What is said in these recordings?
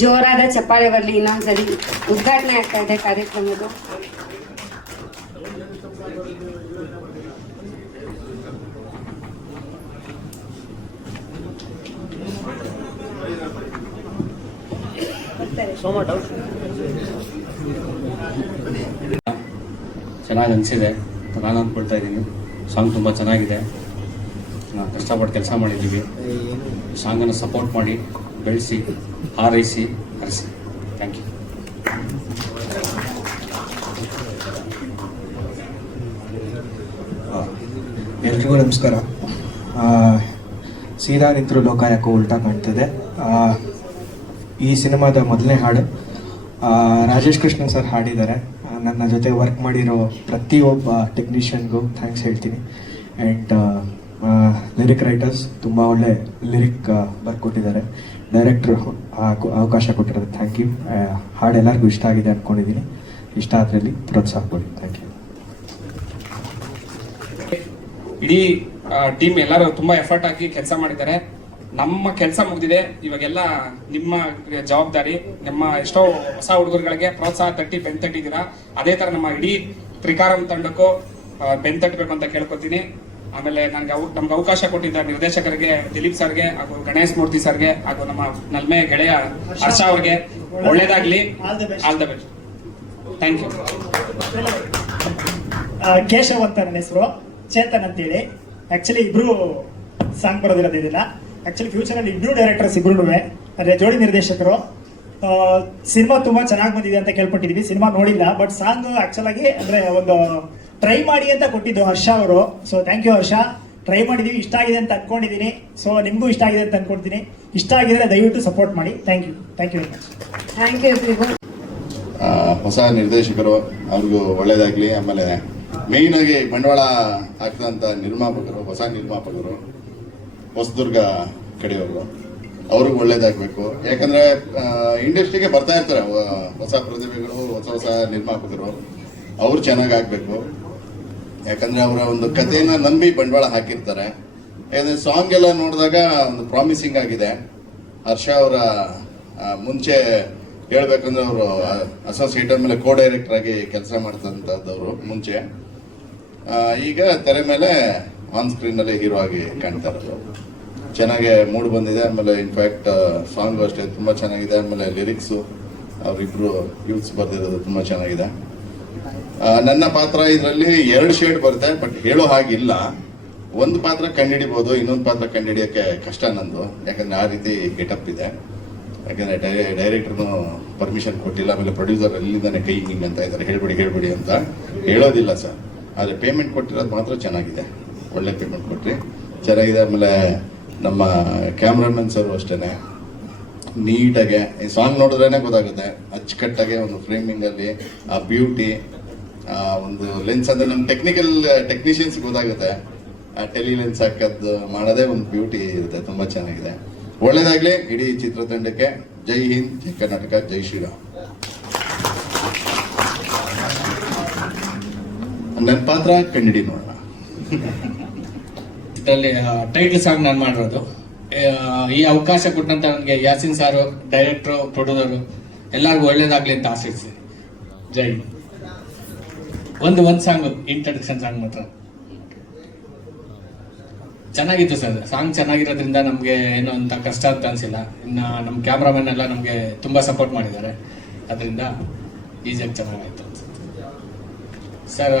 ಜೋರಾದ ಚಪ್ಪಾಳೆ ಬರಲಿ ಇನ್ನೊಂದ್ಸರಿ ಉದ್ಘಾಟನೆ ಆಗ್ತಾ ಇದೆ ಕಾರ್ಯಕ್ರಮದ್ದು. ಚೆನ್ನಾಗಿ ಅನಿಸಿದೆ. ನಾನು ಅಂದ್ಕೊಳ್ತಾ ಇದ್ದೀನಿ. ಸಾಂಗ್ ತುಂಬ ಚೆನ್ನಾಗಿದೆ. ಕಷ್ಟಪಟ್ಟು ಕೆಲಸ ಮಾಡಿದ್ದೀವಿ. ಸಾಂಗನ್ನು ಸಪೋರ್ಟ್ ಮಾಡಿ. ಬೆಳೆಸಿ, ಹಾರೈಸಿ, ಹರಿಸಿ. ಥ್ಯಾಂಕ್ ಯು ಎಲ್ರಿಗೂ ನಮಸ್ಕಾರ. ಸೀದಾ ನಿಂತರು ಲೋಕ ಉಲ್ಟಾ ಕಾಣ್ತಿದೆ. ಈ ಸಿನಿಮಾದ ಮೊದಲನೇ ಹಾಡು ರಾಜೇಶ್ ಕೃಷ್ಣ ಸರ್ ಹಾಡಿದ್ದಾರೆ. ನನ್ನ ಜೊತೆ ವರ್ಕ್ ಮಾಡಿರೋ ಪ್ರತಿಯೊಬ್ಬ ಟೆಕ್ನಿಷಿಯನ್ಗೂ ಥ್ಯಾಂಕ್ಸ್ ಹೇಳ್ತೀನಿ. ಆ್ಯಂಡ್ ಲಿರಿಕ್ ರೈಟರ್ಸ್, ತುಂಬ ಒಳ್ಳೆ ಲಿರಿಕ್ ಬರ್ಕೊಟ್ಟಿದ್ದಾರೆ. ಡೈರೆಕ್ಟ್ರು ಅವಕಾಶ ಕೊಟ್ಟಿರೋದು. ಥ್ಯಾಂಕ್ ಯು ಹಾಡು ಎಲ್ಲರಿಗೂ ಇಷ್ಟ ಆಗಿದೆ ಅಂದ್ಕೊಂಡಿದ್ದೀನಿ ಇಷ್ಟ ಆದ್ರಲ್ಲಿ ಪ್ರೋತ್ಸಾಹ ಕೊಡಿ. ಥ್ಯಾಂಕ್ ಯು ಇಡೀ ಟೀಮ್ ಎಲ್ಲರೂ ತುಂಬಾ ಎಫರ್ಟ್ ಹಾಕಿ ಕೆಲಸ ಮಾಡಿದ್ದಾರೆ. ನಮ್ಮ ಕೆಲಸ ಮುಗಿದಿದೆ. ಇವಾಗೆಲ್ಲ ನಿಮ್ಮ ಜವಾಬ್ದಾರಿ, ನಮ್ಮ ಎಷ್ಟೋ ಹೊಸ ಹುಡುಗರುಗಳಿಗೆ ಪ್ರೋತ್ಸಾಹ ತಟ್ಟಿ ಬೆನ್ ತಟ್ಟಿದ್ದೀರಾ. ಅದೇ ತರ ನಮ್ಮ ಇಡೀ ತ್ರಿಕಾರಂ ತಂಡಕ್ಕೂ ಬೆನ್ ತಟ್ಟಬೇಕು ಅಂತ ಕೇಳ್ಕೊತೀನಿ ಆಮೇಲೆ ನನಗೆ ಅವ್ ನಮ್ಗೆ ಅವಕಾಶ ಕೊಟ್ಟಿದ್ದ ನಿರ್ದೇಶಕರಿಗೆ ದಿಲೀಪ್ ಸರ್ಗೆ ಹಾಗೂ ಗಣೇಶ್ ಮೂರ್ತಿ ಸರ್ಗೆ ಹಾಗೂ ನಮ್ಮ ನಲ್ಮೆ ಗೆಳೆಯ ಹರ್ಷ ಅವ್ರಿಗೆ ಒಳ್ಳೇದಾಗ್ಲಿ. All the best thank you Keshav ಅಂತ ನನ್ನ ಹೆಸರು. ಚೇತನ್ ಅಂತೇಳಿ. ಆಕ್ಚುಲಿ ಇಬ್ರು ಸಾಂಗ್ ಬರೋದಿರೋದಿಲ್ಲ ಇದನ್ನ ಆಕ್ಚುಲಿ ಫ್ಯೂಚರ್ ಅಲ್ಲಿ ಇಬ್ರು ಡೈರೆಕ್ಟರ್ಸ್ ಇಬ್ರು ಅಂದ್ರೆ ಜೋಡಿ ನಿರ್ದೇಶಕರು. ಸಿನಿಮಾ ತುಂಬಾ ಚೆನ್ನಾಗಿ ಬಂದಿದೆ ಅಂತ ಕೇಳ್ಪಟ್ಟಿದೀವಿ. ಸಿನಿಮಾ ನೋಡಿಲ್ಲ ಬಟ್ ಸಾಂಗ್ ಆಕ್ಚುಲ್ ಆಗಿ ಅಂದ್ರೆ ಒಂದು ಟ್ರೈ ಮಾಡಿ ಅಂತ ಕೊಟ್ಟಿದ್ದು ಹರ್ಷ ಅವರು. So thank you Harsha. Try ಮಾಡಿದೀವಿ ಇಷ್ಟ ಆಗಿದೆ ಅಂತ ಅನ್ಕೊಂಡಿದೀನಿ ಸೊ ನಿಮಗೂ ಇಷ್ಟ ಆಗಿದೆ ಅಂತ ಅನ್ಕೊಳ್ತೀನಿ ಇಷ್ಟ ಆಗಿದ್ರೆ ದಯವಿಟ್ಟು ಸಪೋರ್ಟ್ ಮಾಡಿ. Thank you thank you very much thank you ಹೊಸ ನಿರ್ದೇಶಕರು ಅವ್ರಿಗೂ ಒಳ್ಳೇದಾಗ್ಲಿ. ಆಮೇಲೆ ಮೇಯ್ನ್ ಆಗಿ ಬಂಡವಾಳ ಹಾಕಿದಂತ ನಿರ್ಮಾಪಕರು ಹೊಸ ನಿರ್ಮಾಪಕರು ಹೊಸದುರ್ಗ ಕಡೆಯವರು ಅವ್ರಿಗೂ ಒಳ್ಳೇದಾಗಬೇಕು. ಯಾಕಂದ್ರೆ ಇಂಡಸ್ಟ್ರಿಗೆ ಬರ್ತಾ ಇರ್ತಾರೆ ಹೊಸ ಪ್ರತಿಭೆಗಳು ಹೊಸ ಹೊಸ ನಿರ್ಮಾಪಕರು. ಅವ್ರು ಚೆನ್ನಾಗಿ ಆಗ್ಬೇಕು. ಯಾಕಂದ್ರೆ ಅವರ ಒಂದು ಕಥೆನ ನಂಬಿ ಬಂಡವಾಳ ಹಾಕಿರ್ತಾರೆ. ಯಾಕಂದ್ರೆ ಸಾಂಗ್ ಎಲ್ಲ ನೋಡಿದಾಗ ಒಂದು ಪ್ರಾಮಿಸಿಂಗ್ ಆಗಿದೆ. ಹರ್ಷ ಅವರ ಮುಂಚೆ ಹೇಳ್ಬೇಕಂದ್ರೆ ಅವರು ಅಸೋಸಿಯೇಟ್ ಮೇಲೆ ಕೋ ಡೈರೆಕ್ಟರ್ ಆಗಿ ಕೆಲಸ ಅವರು ಮುಂಚೆ. ಈಗ ತೆರೆ ಮೇಲೆ ಆನ್ ಸ್ಕ್ರೀನ್ ಅಲ್ಲಿ ಹೀರೋ ಆಗಿ ಕಾಣ್ತಾ ಇರೋದು. ಚೆನ್ನಾಗಿ ಮೂಡ್ ಬಂದಿದೆ, ಆಮೇಲೆ ಇನ್ಫ್ಯಾಕ್ಟ್ ಸಾಂಗ್ ಅಷ್ಟೇ ತುಂಬಾ ಚೆನ್ನಾಗಿದೆ, ಆಮೇಲೆ ಲಿರಿಕ್ಸು ಅವರಿಬ್ರು ಯೂತ್ಸ್ ಬರೆದಿರೋದು ತುಂಬಾ ಚೆನ್ನಾಗಿದೆ. ನನ್ನ ಪಾತ್ರ ಇದರಲ್ಲಿ ಎರಡು ಶೇಡ್ ಬರುತ್ತೆ ಬಟ್ ಹೇಳೋ ಹಾಗಿಲ್ಲ. ಒಂದು ಪಾತ್ರ ಕಂಡುಹಿಡಿಬೋದು, ಇನ್ನೊಂದು ಪಾತ್ರ ಕಂಡುಹಿಡಿಯೋಕ್ಕೆ ಕಷ್ಟ ನಂದು. ಯಾಕಂದ್ರೆ ಆ ರೀತಿ ಗೆಟಪ್ ಇದೆ. ಯಾಕಂದ್ರೆ ಡೈರೆಕ್ಟರ್ನು ಪರ್ಮಿಷನ್ ಕೊಟ್ಟಿಲ್ಲ, ಆಮೇಲೆ ಪ್ರೊಡ್ಯೂಸರ್ ಎಲ್ಲಿಂದಾನೆ ಕೈ ಹಿಂಗೆ ಅಂತ ಇದ್ದಾರೆ. ಹೇಳ್ಬಿಡಿ ಹೇಳ್ಬಿಡಿ ಅಂತ ಹೇಳೋದಿಲ್ಲ ಸರ್. ಆದರೆ ಪೇಮೆಂಟ್ ಕೊಟ್ಟಿರೋದು ಮಾತ್ರ ಚೆನ್ನಾಗಿದೆ. ಒಳ್ಳೆ ಪೇಮೆಂಟ್ ಕೊಟ್ಟಿರಿ ಚೆನ್ನಾಗಿದೆ, ಆಮೇಲೆ ನಮ್ಮ ಕ್ಯಾಮ್ರಾಮನ್ ಸರ್ ಅಷ್ಟೇ ನೀಟಾಗೆ, ಈ ಸಾಂಗ್ ನೋಡಿದ್ರೇ ಗೊತ್ತಾಗುತ್ತೆ. ಅಚ್ಚುಕಟ್ಟಾಗೆ ಒಂದು ಫ್ರೇಮಿಂಗಲ್ಲಿ ಆ ಬ್ಯೂಟಿ ಒಂದು ಲೆನ್ಸ್ ಅಂದ್ರೆ ನಮ್ಮ ಟೆಕ್ನಿಕಲ್ ಟೆಕ್ನಿಷಿಯನ್ಸ್ ಗೊತ್ತಾಗುತ್ತೆ. ಟೆಲಿ ಲೆನ್ಸ್ ಹಾಕೋದು ಮಾಡೋದೇ ಒಂದು ಬ್ಯೂಟಿ ಇರುತ್ತೆ, ತುಂಬಾ ಚೆನ್ನಾಗಿದೆ. ಒಳ್ಳೇದಾಗ್ಲಿ, ಇಡೀ ಚಿತ್ರತಂಡಕ್ಕೆ. ಜೈ ಹಿಂದ್, ಜೈ ಕರ್ನಾಟಕ, ಜೈ ಶ್ರೀರಾಮ್. ನನ್ನ ಪಾತ್ರ ಕಂಡಿಡಿ ನೋಡೋಣ. ಇದರಲ್ಲಿ ಟೈಟಲ್ ಸಾಂಗ್ ನಾನು ಮಾಡಿರೋದು. ಈ ಅವಕಾಶ ಕೊಟ್ಟಂತ ನನಗೆ ಯಾಸಿನ್ ಸಾರು ಡೈರೆಕ್ಟ್ರು ಪ್ರೊಡ್ಯೂಸರು ಎಲ್ಲರಿಗೂ ಒಳ್ಳೇದಾಗ್ಲಿ ಅಂತ ಆಶಿಸ್ತೀನಿ. ಜೈ. ಒಂದು ಒಂದು ಸಾಂಗ್ ಇಂಟ್ರಡಕ್ಷನ್ ಸಾಂಗ್ ಮಾತ್ರ. ಚೆನ್ನಾಗಿತ್ತು ಸರ್. ಸಾಂಗ್ ಚೆನ್ನಾಗಿರೋದ್ರಿಂದ ನಮಗೆ ಏನೋ ಅಂತ ಕಷ್ಟ ಅಂತ ಅನ್ಸಿಲ್ಲ. ಇನ್ನು ನಮ್ಮ ಕ್ಯಾಮ್ರಾಮನ್ ಎಲ್ಲ ನಮಗೆ ತುಂಬ ಸಪೋರ್ಟ್ ಮಾಡಿದ್ದಾರೆ. ಅದರಿಂದ ಈಸಿಯಾಗಿ ಚೆನ್ನಾಗಾಯ್ತು. ಸರ್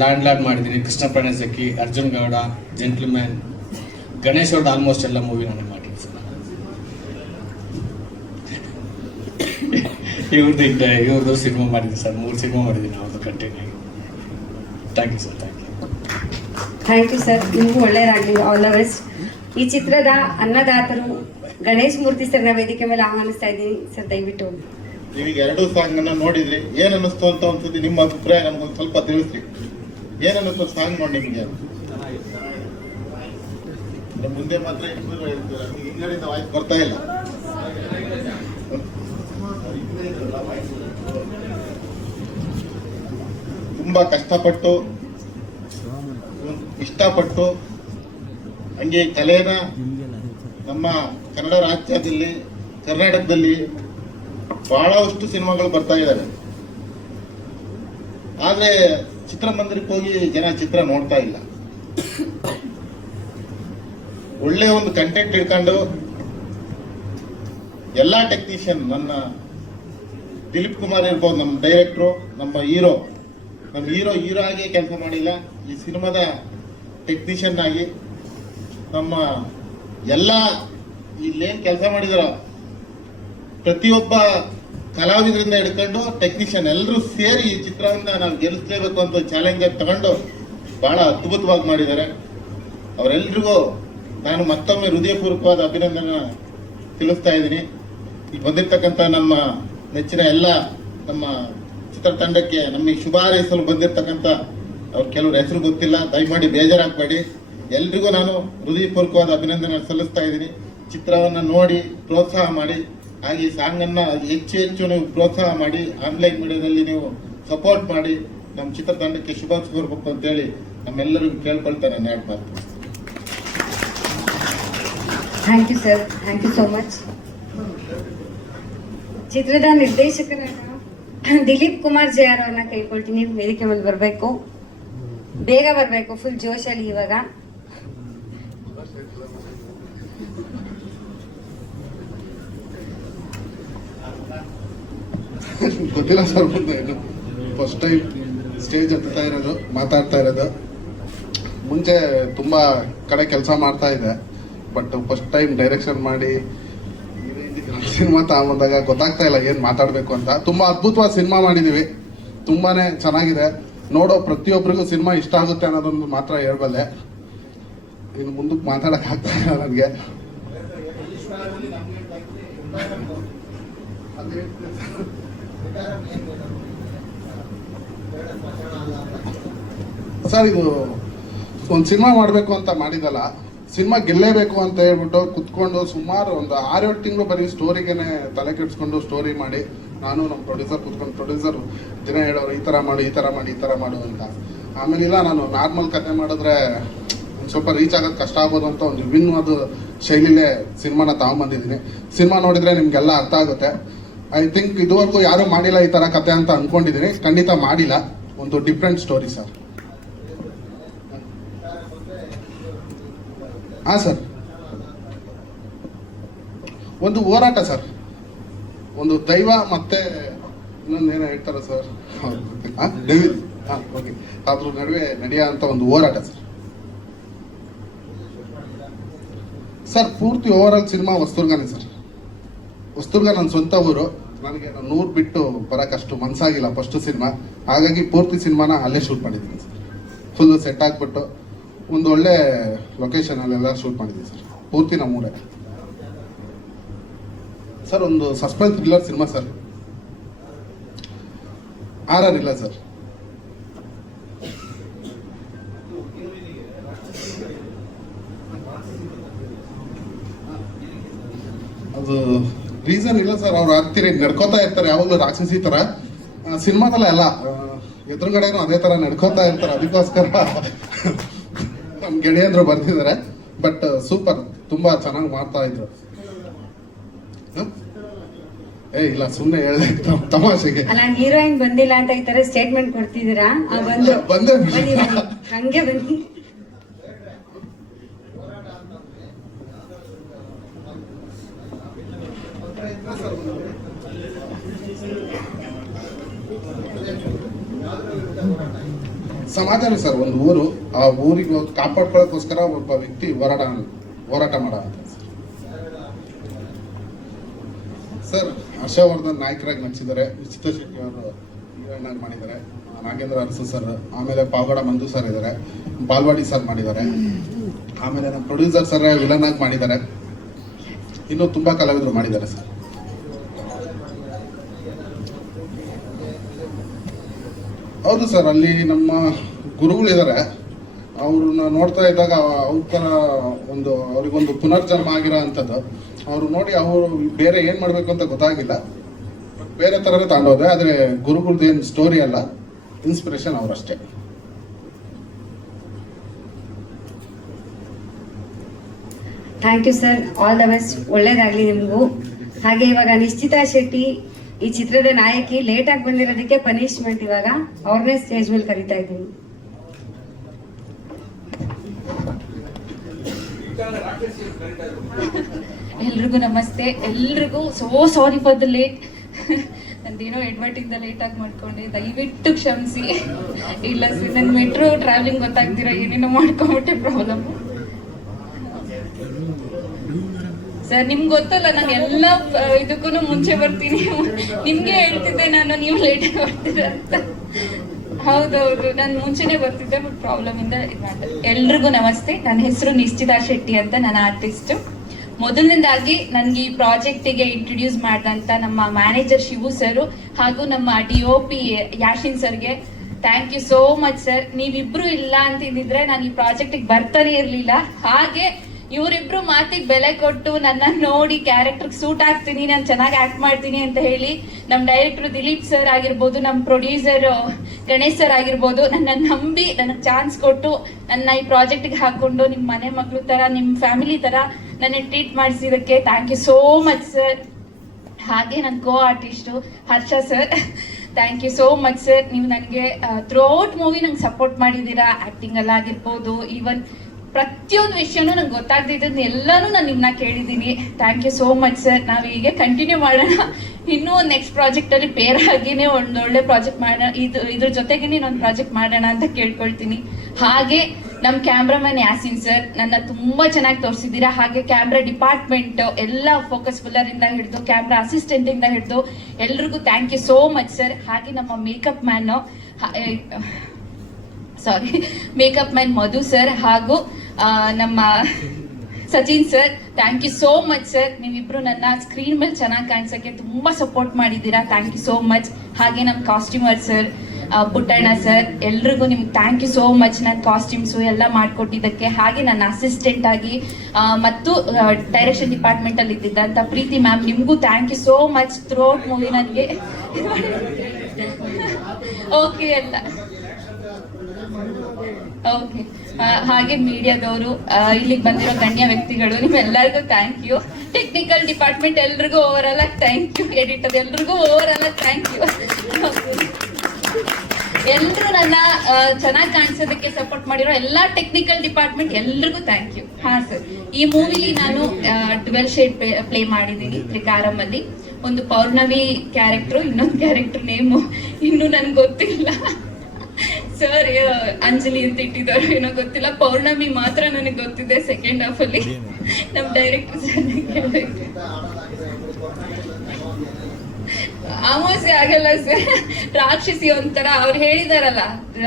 ಲ್ಯಾಂಡ್ ಲ್ಯಾಂಡ್ ಮಾಡಿದ್ದೀನಿ. ಕೃಷ್ಣ ಪ್ರಣಸಕ್ಕಿ ಅರ್ಜುನ್ ಗೌಡ ಜೆಂಟ್ಲ್ಮ್ಯಾನ್ ಗಣೇಶ್ ಅವ್ರದ್ದು ಆಲ್ಮೋಸ್ಟ್ ಎಲ್ಲ ಮೂವಿ ನಾನು ಮಾಡಿದ್ದೀನಿ ಸರ್. ಇವ್ರದ್ದು ಇವ್ರದ್ದು ಸಿನಿಮಾ ಮಾಡಿದ್ದೀನಿ ಸರ್. ಮೂರು ಸಿನಿಮಾ ಮಾಡಿದ್ದೀನಿ ಅವ್ರದ್ದು continue thank you sir thank you thank you sir ನಿಮಗೂ ಒಳ್ಳೆಯದಾಗಲಿ. ಆಲ್ ದ ಬೆಸ್ಟ್ ಈ ಚಿತ್ರದ ಅನ್ನದಾತರು ಗಣೇಶ್ ಮೂರ್ತಿ ಸರ್ ಸರ್ನ ವೇದಿಕೆ ಮೇಲೆ ಆಹ್ವಾನಿಸ್ತಾ ಇದ್ದೀನಿ. ಸರ್ ದಯವಿಟ್ಟು ನೀವೀಗ ಎರಡೂ ಸಾಂಗ್ ಅನ್ನ ನೋಡಿದ್ರಿ ಏನ್ ಅನ್ನಿಸ್ತು ಅಂತ ಒಂದ್ಸತಿ ನಿಮ್ಮ ಅಭಿಪ್ರಾಯ ನಮ್ಗೊಂದು ಸ್ವಲ್ಪ ತಿಳಿಸ್ರಿ. ಏನ್ ಅನ್ನಿಸ್ತು ಸಾಂಗ್ ನೋಡಿ ನಿಮ್ಗೆ. ಮುಂದೆ ಮಾತ್ರ. ಹಿಂಗಡೆಯಿಂದ ವಾಯ್ಸ್ ಬರ್ತಾ ಇಲ್ಲ. ತುಂಬಾ ಕಷ್ಟಪಟ್ಟು, ಇಷ್ಟಪಟ್ಟು ಹಂಗೆ ಕಲೆನ ನಮ್ಮ ಕನ್ನಡ ರಾಜ್ಯದಲ್ಲಿ, ಕರ್ನಾಟಕದಲ್ಲಿ ಬಹಳಷ್ಟು ಸಿನಿಮಾಗಳು ಬರ್ತಾ ಇದ್ದಾರೆ ಆದರೆ ಚಿತ್ರಮಂದಿರಕ್ಕೆ ಹೋಗಿ ಜನ ಚಿತ್ರ ನೋಡ್ತಾ ಇಲ್ಲ. ಒಳ್ಳೆ ಒಂದು ಕಂಟೆಂಟ್ ಇಟ್ಕೊಂಡು ಎಲ್ಲಾ ಟೆಕ್ನಿಷಿಯನ್ ನನ್ನ ದಿಲೀಪ್ ಕುಮಾರ್ ಇರ್ಬೋದು, ನಮ್ಮ ಡೈರೆಕ್ಟ್ರು ನಮ್ಮ ಹೀರೋ ನಮ್ಮ ಹೀರೋ ಹೀರೋ ಆಗಿ ಕೆಲಸ ಮಾಡಿಲ್ಲ. ಈ ಸಿನಿಮಾದ ಟೆಕ್ನಿಷಿಯನ್ ಆಗಿ ನಮ್ಮ ಎಲ್ಲ ಇಲ್ಲೇನು ಕೆಲಸ ಮಾಡಿದಾರೋ ಪ್ರತಿಯೊಬ್ಬ ಕಲಾವಿದರಿಂದ ಹಿಡ್ಕೊಂಡು ಟೆಕ್ನಿಷಿಯನ್ ಎಲ್ಲರೂ ಸೇರಿ ಈ ಚಿತ್ರವನ್ನು ನಾವು ಗೆಲ್ಲಿಸಲೇಬೇಕು ಅಂತ ಚಾಲೆಂಜ್ ತಗೊಂಡು ಬಹಳ ಅದ್ಭುತವಾಗಿ ಮಾಡಿದ್ದಾರೆ ಅವರೆಲ್ರಿಗೂ ನಾನು ಮತ್ತೊಮ್ಮೆ ಹೃದಯಪೂರ್ವಕವಾದ ಅಭಿನಂದನೆ ತಿಳಿಸ್ತಾ ಇದ್ದೀನಿ. ಇಲ್ಲಿ ಬಂದಿರ್ತಕ್ಕಂಥ ನಮ್ಮ ನೆಚ್ಚಿನ ಎಲ್ಲ ನಮ್ಮ ಚಿತ್ರತಂಡಕ್ಕೆ ನಮಗೆ ಶುಭ ಹಾರೈಸಲು ಬಂದಿರತಕ್ಕಂಥ ಅವ್ರ ಕೆಲವ್ರ ಹೆಸರು ಗೊತ್ತಿಲ್ಲ. ದಯಮಾಡಿ ಬೇಜಾರಾಗಬೇಡಿ. ಎಲ್ರಿಗೂ ನಾನು ಹೃದಯಪೂರ್ವಕವಾದ ಅಭಿನಂದನೆ ಸಲ್ಲಿಸ್ತಾ ಇದ್ದೀನಿ. ಚಿತ್ರವನ್ನು ನೋಡಿ ಪ್ರೋತ್ಸಾಹ ಮಾಡಿ. ಹಾಗೆ ಈ ಸಾಂಗನ್ನು ಹೆಚ್ಚು ಹೆಚ್ಚು ನೀವು ಪ್ರೋತ್ಸಾಹ ಮಾಡಿ. ಆನ್ಲೈನ್ ಮೀಡಿಯಾದಲ್ಲಿ ನೀವು ಸಪೋರ್ಟ್ ಮಾಡಿ. ನಮ್ಮ ಚಿತ್ರತಂಡಕ್ಕೆ ಶುಭ ಕೋರ್ಬೇಕು ಅಂತೇಳಿ ನಮ್ಮೆಲ್ಲರಿಗೂ ಕೇಳ್ಕೊಳ್ತೇನೆ ನಾನು ಮಾತು. Thank you sir thank you so much ಚಿತ್ರದ ನಿರ್ದೇಶಕರಾದ ದಿಲೀಪ್ ಕುಮಾರ್ ಜೆ ಆರ್ ಅವ್ರನ್ನ ಕೇಳ್ಕೊಳ್ತೀನಿ, ವೇದಿಕೆ ಮೇಲೆ ಬರಬೇಕು. ಬೇಗ ಬರಬೇಕು ಫುಲ್ ಜೋಶಲ್ಲಿ ಇವಾಗ. ಗೊತ್ತಿಲ್ಲ ಸರ್ ಫಸ್ಟ್ ಟೈಮ್ ಸ್ಟೇಜ್ ಹತ್ತಾ ಇರೋದು, ಮಾತಾಡ್ತಾ ಇರೋದು. ಮುಂಚೆ ತುಂಬ ಕಡೆ ಕೆಲಸ ಮಾಡ್ತಾ ಇದೆ ಬಟ್ ಫಸ್ಟ್ ಟೈಮ್ ಡೈರೆಕ್ಷನ್ ಮಾಡಿ ಸಿನಿಮಾ ತಗೊಂಬಂದಾಗ ಗೊತ್ತಾಗ್ತಾ ಇಲ್ಲ ಏನು ಮಾತಾಡಬೇಕು ಅಂತ. ತುಂಬ ಅದ್ಭುತವಾದ ಸಿನಿಮಾ ಮಾಡಿದ್ದೀವಿ ತುಂಬಾನೇ ಚೆನ್ನಾಗಿದೆ. ನೋಡೋ ಪ್ರತಿಯೊಬ್ಬರಿಗೂ ಸಿನಿಮಾ ಇಷ್ಟ ಆಗುತ್ತೆ ಅನ್ನೋದೊಂದು ಮಾತ್ರ ಹೇಳ್ಬಲ್ಲೆ. ಇನ್ನು ಮುಂದಕ್ಕೆ ಮಾತಾಡಕ್ ಆಗ್ತಾ ಇಲ್ಲ ನನಗೆ. ಸರ್, ಇದು ಒಂದು ಸಿನಿಮಾ ಮಾಡಬೇಕು ಅಂತ ಮಾಡಿದಲ್ಲ. ಸಿನಿಮಾ ಗೆಲ್ಲೇಬೇಕು ಅಂತ ಹೇಳ್ಬಿಟ್ಟು ಕುತ್ಕೊಂಡು ಸುಮಾರು ಒಂದು ಆರೇಳು ತಿಂಗಳು ಬರೀ ಸ್ಟೋರಿಗೆನೆ ತಲೆ ಕೆಡಿಸ್ಕೊಂಡು ಸ್ಟೋರಿ ಮಾಡಿ, ನಾನು ನಮ್ಮ ಪ್ರೊಡ್ಯೂಸರ್ ಕುತ್ಕೊಂಡು ಪ್ರೊಡ್ಯೂಸರ್ ದಿನ ಹೇಳೋರು, ಈ ಥರ ಮಾಡು, ಈ ಥರ ಮಾಡಿ, ಈ ಥರ ಮಾಡು ಅಂತ. ಆಮೇಲೆ ಇಲ್ಲ ನಾನು ನಾರ್ಮಲ್ ಕತೆ ಮಾಡಿದ್ರೆ ಒಂದು ಸ್ವಲ್ಪ ರೀಚ್ ಆಗೋದು ಕಷ್ಟ ಆಗೋದು ಅಂತ ಒಂದು ವಿಭಿನ್ನವಾದ ಶೈಲಿಲೇ ಸಿನಿಮಾನ ತಗೊಂಬಂದಿದ್ದೀನಿ. ಸಿನಿಮಾ ನೋಡಿದ್ರೆ ನಿಮಗೆಲ್ಲ ಅರ್ಥ ಆಗುತ್ತೆ. ಐ ಥಿಂಕ್ ಇದುವರೆಗೂ ಯಾರೂ ಮಾಡಿಲ್ಲ ಈ ಥರ ಕತೆ ಅಂತ ಅಂದ್ಕೊಂಡಿದ್ದೀನಿ ಖಂಡಿತ ಮಾಡಿಲ್ಲ. ಒಂದು ಡಿಫ್ರೆಂಟ್ ಸ್ಟೋರಿ ಸರ್ ಹಾಂ ಸರ್. ಒಂದು ಹೋರಾಟ ಸರ್. ಒಂದು ದೈವ ಮತ್ತೆ ಇನ್ನೊಂದು ಏನೋ ಹೇಳ್ತಾರೆ ಸರ್? ಡೆವಿಲ್ ಹಾಂ ಓಕೆ ಅದ್ರ ನಡುವೆ ನಡೆಯೋ ಅಂತ ಒಂದು ಹೋರಾಟ ಸರ್. ಸರ್ ಪೂರ್ತಿ ಓವರ್ ಆಲ್ ಸಿನಿಮಾ ಹೊಸ್ತುರ್ಗಾನೆ ಸರ್. ಹೊಸ್ತುರ್ಗ ನನ್ನ ಸ್ವಂತ ಊರು. ನನಗೆ ನೂರು ಬಿಟ್ಟು ಬರೋಕ್ಕಷ್ಟು ಮನ್ಸಾಗಿಲ್ಲ ಫಸ್ಟ್ ಸಿನಿಮಾ ಹಾಗಾಗಿ ಪೂರ್ತಿ ಸಿನಿಮಾನ ಅಲ್ಲೇ ಶೂಟ್ ಮಾಡಿದ್ದೀನಿ ಸರ್. ಫುಲ್ ಸೆಟ್ ಆಗಿಬಿಟ್ಟು ಒಂದು ಒಳ್ಳೆ ಲೊಕೇಶನ್ ಅಲ್ಲೆಲ್ಲ ಶೂಟ್ ಮಾಡಿದ್ದೀವಿ ಸರ್. ಪೂರ್ತಿ ನಮ್ಮೂರೇ. ಸರ್, ಒಂದು ಸಸ್ಪೆನ್ಸ್ ಥ್ರಿಲ್ಲರ್ ಸಿನಿಮಾ ಸರ್. ಆರ್ ಆರ್ ಇಲ್ಲ ಸರ್. ಅದು ರೀಸನ್ ಇಲ್ಲ ಸರ್. ಅವ್ರು ಆಗ್ತೀರಿ ನಡ್ಕೋತಾ ಇರ್ತಾರೆ. ಯಾವಾಗಲೂ ರಾಕ್ಷಸಿ ತರ. ಸಿನಿಮಾದಲ್ಲ ಎಲ್ಲ. ಎದುರುಗಡೆನೂ ಅದೇ ತರ ನಡ್ಕೋತಾ ಇರ್ತಾರೆ. ಅದಕ್ಕೋಸ್ಕರ ನಮ್ಮ ಗೆಳೆಯಂದ್ರು ಬರ್ತಿದಾರೆ ಬಟ್ ಸೂಪರ್ ತುಂಬಾ ಚೆನ್ನಾಗಿ ಮಾಡ್ತಾ ಇದ್ರು? ಏ ಇಲ್ಲ ಸುಮ್ಮನೆ ಹೇಳಿದೆ ತಮಾಷೆಗೆ. ಅಲ್ಲ ಹೀರೋಯಿನ್ ಬಂದಿಲ್ಲ ಅಂತ ಈ ತರ ಸ್ಟೇಟ್ಮೆಂಟ್ ಕೊಡ್ತಿದ್ದೀರಾ? ಬಂದು. ಬಂದೆ ಬನ್ನಿ ಬನ್ನಿ. ಹಂಗೆ ಬನ್ನಿ. ಸಮಾಜನೇ ಸರ್, ಒಂದು ಊರು, ಆ ಊರಿಗೆ ಕಾಪಾಡ್ಕೊಳ್ಳೋಕ್ಕೋಸ್ಕರ ಒಬ್ಬ ವ್ಯಕ್ತಿ ಹೋರಾಟ ಹೋರಾಟ ಮಾಡ ಸರ್, ಹರ್ಷವರ್ಧನ್ ನಾಯಕರಾಗಿ ನಟಿಸಿದ್ದಾರೆ. ವಿಚಿತ ಶೆಟ್ಟಿ ಅವರು ಮಾಡಿದ್ದಾರೆ. ನಾಗೇಂದ್ರ ಅರಸು ಸರ್, ಆಮೇಲೆ ಪಾವಗಡ ಮಂಜು ಸರ್ ಇದ್ದಾರೆ. ಬಾಲ್ವಾಡಿ ಸರ್ ಮಾಡಿದ್ದಾರೆ. ಆಮೇಲೆ ನಮ್ಮ ಪ್ರೊಡ್ಯೂಸರ್ ಸರ್ ವಿಲನ್ ಆಗಿ ಮಾಡಿದ್ದಾರೆ. ಇನ್ನೂ ತುಂಬ ಕಲಾವಿದರು ಮಾಡಿದ್ದಾರೆ ಸರ್. ಹೌದು ಸರ್, ಅಲ್ಲಿ ನಮ್ಮ ಗುರುಗಳಿದ್ದಾರೆ. ಅವ್ರನ್ನ ನೋಡ್ತಾ ಇದ್ದಾಗ ಅವ್ರ ಥರ ಒಂದು, ಅವ್ರಿಗೊಂದು ಪುನರ್ಜನ್ಮ ಆಗಿರೋ ಅಂಥದ್ದು. ಅವರು ನೋಡಿ ಅವರು ಬೇರೆ ಏನು ಮಾಡಬೇಕು ಅಂತ ಗೊತ್ತಾಗಿಲ್ಲ. ಬೇರೆ ಥರನೇ ತಗೊಂಡೋದೆ ಆದರೆ ಗುರುಗಳದ್ದೇನು ಸ್ಟೋರಿ ಅಲ್ಲ inspiration ಅವರಷ್ಟೇ. Thank you sir all the best ಒಳ್ಳೇದಾಗ್ಲಿ ನಿಮಗೂ. ಹಾಗೆ ಇವಾಗ ನಿಶ್ಚಿತಾ ಶೆಟ್ಟಿ ಈ ಚಿತ್ರದ ನಾಯಕಿ ಲೇಟ್ ಆಗಿ ಬಂದಿರೋದಕ್ಕೆ ಪನಿಷ್ಮೆಂಟ್ ಇವಾಗ ಅವ್ರನ್ನೇ ಸ್ಟೇಜ್ ಮೇಲೆ ಕರಿತಾ ಇದ್ದೀನಿ. ಎಲ್ರಿಗೂ ನಮಸ್ತೆ. ಎಲ್ರಿಗೂ so sorry for the late ನಂದೇನೋ ಎಡ್ವರ್ಟಿಂದ ಲೇಟ್ ಆಗಿ ಮಾಡ್ಕೊಂಡೆ. ದಯವಿಟ್ಟು ಕ್ಷಮಿಸಿ. ಇಲ್ಲ, ಸರ್ ಮೆಟ್ರೋ ಟ್ರಾವೆಲಿಂಗ್ ಗೊತ್ತಾಗ್ತೀರಾ ಏನೇನೋ ಮಾಡ್ಕೊಂಬಿಟ್ಟೆ ಪ್ರಾಬ್ಲಮ್ ಸರ್ ನಿಮ್ಗೆ ಗೊತ್ತಲ್ಲ, ನಾನು ಎಲ್ಲ ಇದಕ್ಕೂ ಮುಂಚೆ ಬರ್ತೀನಿ. ನಿಮ್ಗೆ ಹೇಳ್ತಿದ್ದೆ ನಾನು, ನೀವು ಲೇಟ್ ಬರ್ತೀರ ಅಂತ. ಹೌದೌದು, ನಾನು ಮುಂಚೆನೆ ಬರ್ತಿದ್ದೆ ಬಟ್ ಪ್ರಾಬ್ಲಮ್ ಇಂದ ಎಲ್ರಿಗೂ ನಮಸ್ತೆ, ನನ್ನ ಹೆಸರು ನಿಶ್ಚಿತಾ ಶೆಟ್ಟಿ ಅಂತ ನಾನು ಆರ್ಟಿಸ್ಟ್ ಮೊದಲನೇದಾಗಿ ನನಗೆ ಈ ಪ್ರಾಜೆಕ್ಟಿಗೆ ಇಂಟ್ರೊಡ್ಯೂಸ್ ಮಾಡಿದಂತ ನಮ್ಮ ಮ್ಯಾನೇಜರ್ ಶಿವು ಸರ್, ಹಾಗೂ ನಮ್ಮ ಡಿ ಒ ಪಿ ಯಾಶಿನ್ ಸರ್ಗೆ thank you so much sir ನೀವಿಬ್ರು ಇಲ್ಲ ಅಂತಿದ್ರೆ ನಾನು ಈ ಪ್ರಾಜೆಕ್ಟಿಗೆ ಬರ್ತಾನೆ ಇರಲಿಲ್ಲ. ಹಾಗೆ ಇವರಿಬ್ರು ಮಾತಿಗೆ ಬೆಲೆ ಕೊಟ್ಟು ನನ್ನ ನೋಡಿ ಕ್ಯಾರೆಕ್ಟರ್ ಸೂಟ್ ಆಗ್ತೀನಿ ನಾನು ಚೆನ್ನಾಗಿ ಆಕ್ಟ್ ಮಾಡ್ತೀನಿ ಅಂತ ಹೇಳಿ ನಮ್ಮ ಡೈರೆಕ್ಟರ್ ದಿಲೀಪ್ ಸರ್ ಆಗಿರ್ಬೋದು ನಮ್ಮ ಪ್ರೊಡ್ಯೂಸರ್ ಗಣೇಶ್ ಸರ್ ಆಗಿರ್ಬೋದು ನನ್ನ ನಂಬಿ ನನಗೆ ಚಾನ್ಸ್ ಕೊಟ್ಟು ನನ್ನ ಈ ಪ್ರಾಜೆಕ್ಟ್ಗೆ ಹಾಕೊಂಡು ನಿಮ್ಮ ಮನೆ ಮಗಳು ತರ ನಿಮ್ಮ ಫ್ಯಾಮಿಲಿ ತರ ನನ್ನ treat ಮಾಡಿಸಿದಕ್ಕೆ thank you so much sir ಹಾಗೆ ನನ್ನ co artist Harsha sir thank you so much sir ನೀವು ನನಗೆ ಥ್ರೂ ಔಟ್ ಮೂವಿ ನಂಗೆ ಸಪೋರ್ಟ್ ಮಾಡಿದ್ದೀರಾ ಆ್ಯಕ್ಟಿಂಗಲ್ಲಾಗಿರ್ಬೋದು ಈವನ್ ಪ್ರತಿಯೊಂದು ವಿಷಯನೂ ನಂಗೆ ಗೊತ್ತಾಗ್ದಿದ್ದನ್ನ ಎಲ್ಲನೂ ನಾನು ನಿಮ್ಮನ್ನ ಕೇಳಿದ್ದೀನಿ. Thank you so much sir ನಾವು ಹೀಗೆ ಕಂಟಿನ್ಯೂ ಮಾಡೋಣ. ಇನ್ನೂ ಒಂದು ನೆಕ್ಸ್ಟ್ ಪ್ರಾಜೆಕ್ಟಲ್ಲಿ ಪೇರ್ ಆಗಿನೇ ಒಂದು ಒಳ್ಳೆ ಪ್ರಾಜೆಕ್ಟ್ ಮಾಡೋಣ ಇದು, ಇದ್ರ ಜೊತೆಗೆ ಇನ್ನೊಂದು ಪ್ರಾಜೆಕ್ಟ್ ಮಾಡೋಣ ಅಂತ ಕೇಳ್ಕೊಳ್ತೀನಿ. ಹಾಗೆ ನಮ್ಮ ಕ್ಯಾಮ್ರಾಮನ್ ಯಾಸಿನ್ ಸರ್ ನನ್ನ ತುಂಬಾ ಚೆನ್ನಾಗಿ ತೋರಿಸಿದ್ದೀರಾ. ಹಾಗೆ ಕ್ಯಾಮ್ರಾ ಡಿಪಾರ್ಟ್ಮೆಂಟ್ ಎಲ್ಲ ಫೋಕಸ್ ಫುಲ್ಲರ್ ಇಂದ ಹಿಡಿದು ಕ್ಯಾಮ್ರಾ ಅಸಿಸ್ಟೆಂಟ್ ಇಂದ ಹಿಡಿದು ಎಲ್ರಿಗೂ thank you so much sir ಹಾಗೆ ನಮ್ಮ makeup man sorry makeup man Madhu sir ಹಾಗೂ ನಮ್ಮ Sachin sir thank you so much sir ನೀವಿಬ್ರು ನನ್ನ ಸ್ಕ್ರೀನ್ ಮೇಲೆ ಚೆನ್ನಾಗಿ ಕಾಣಿಸೋಕ್ಕೆ ತುಂಬಾ ಸಪೋರ್ಟ್ ಮಾಡಿದ್ದೀರಾ. ಥ್ಯಾಂಕ್ ಯು ಸೋ ಮಚ್ ಹಾಗೆ ನಮ್ಮ ಕಾಸ್ಟ್ಯೂಮರ್ ಸರ್ ಪುಟ್ಟಣ್ಣ ಸರ್ ಎಲ್ರಿಗೂ ನಿಮ್ಗೆ ಥ್ಯಾಂಕ್ ಯು ಸೋ ಮಚ್ ನನ್ನ ಕಾಸ್ಟ್ಯೂಮ್ಸು ಎಲ್ಲ ಮಾಡಿಕೊಟ್ಟಿದ್ದಕ್ಕೆ. ಹಾಗೆ ನನ್ನ ಅಸಿಸ್ಟೆಂಟ್ ಆಗಿ ಮತ್ತು ಡೈರೆಕ್ಷನ್ ಡಿಪಾರ್ಟ್ಮೆಂಟ್ ಅಲ್ಲಿ ಇದ್ದಿದ್ದಂತ ಪ್ರೀತಿ ಮ್ಯಾಮ್ ನಿಮಗೂ thank you so much throughout movie ನನಗೆ. ಓಕೆ ಎಲ್ಲ. ಓಕೆ ಹಾಗೆ ಮೀಡಿಯಾದವರು ಇಲ್ಲಿಗೆ ಬಂದಿರೋ ಗಣ್ಯ ವ್ಯಕ್ತಿಗಳು, ನಿಮ್ಮೆಲ್ಲರಿಗೂ ಥ್ಯಾಂಕ್ ಯು ಟೆಕ್ನಿಕಲ್ ಡಿಪಾರ್ಟ್ಮೆಂಟ್ ಎಲ್ರಿಗೂ over all thank you editor ಎಲ್ರಿಗೂ ಓವರ್ ಆಲ್ ಥ್ಯಾಂಕ್ ಯು ಎಲ್ರು ನನ್ನ ಚೆನ್ನಾಗಿ ಕಾಣಿಸೋದಕ್ಕೆ ಸಪೋರ್ಟ್ ಮಾಡಿರೋ ಎಲ್ಲಾ ಟೆಕ್ನಿಕಲ್ ಡಿಪಾರ್ಟ್ಮೆಂಟ್ ಎಲ್ರಿಗೂ ಥ್ಯಾಂಕ್ ಯು ಹಾ ಸರ್ ಈ ಮೂವಿಲಿ ನಾನು ಟ್ವೆಲ್ ಶೇಡ್ ಪ್ಲೇ ಮಾಡಿದ್ದೀನಿ ತ್ರಿಕಾರಂ ಅಲ್ಲಿ ಒಂದು ಪೌರ್ಣಮಿ ಕ್ಯಾರೆಕ್ಟ್ರು ಇನ್ನೊಂದು ಕ್ಯಾರೆಕ್ಟರ್ ನೇಮು ಇನ್ನು ನನ್ಗೆ ಗೊತ್ತಿಲ್ಲ. ಸರ್ ಅಂಜಲಿ ಅಂತ ಇಟ್ಟಿದ್ದಾರೆ ಏನೋ ಗೊತ್ತಿಲ್ಲ. ಪೌರ್ಣಮಿ ಮಾತ್ರ ನನಗೆ ಗೊತ್ತಿದೆ ಸೆಕೆಂಡ್ ಹಾಫ್ ಅಲ್ಲಿ. ನಮ್ ಡೈರೆಕ್ಟರ್ ಅಮಾವಾಸ್ಯೆ ಆಗಲ್ಲ ಸರ್ ರಾಕ್ಷಸಿ ಒಂಥರ ಅವ್ರು ಹೇಳಿದಾರಲ್ಲ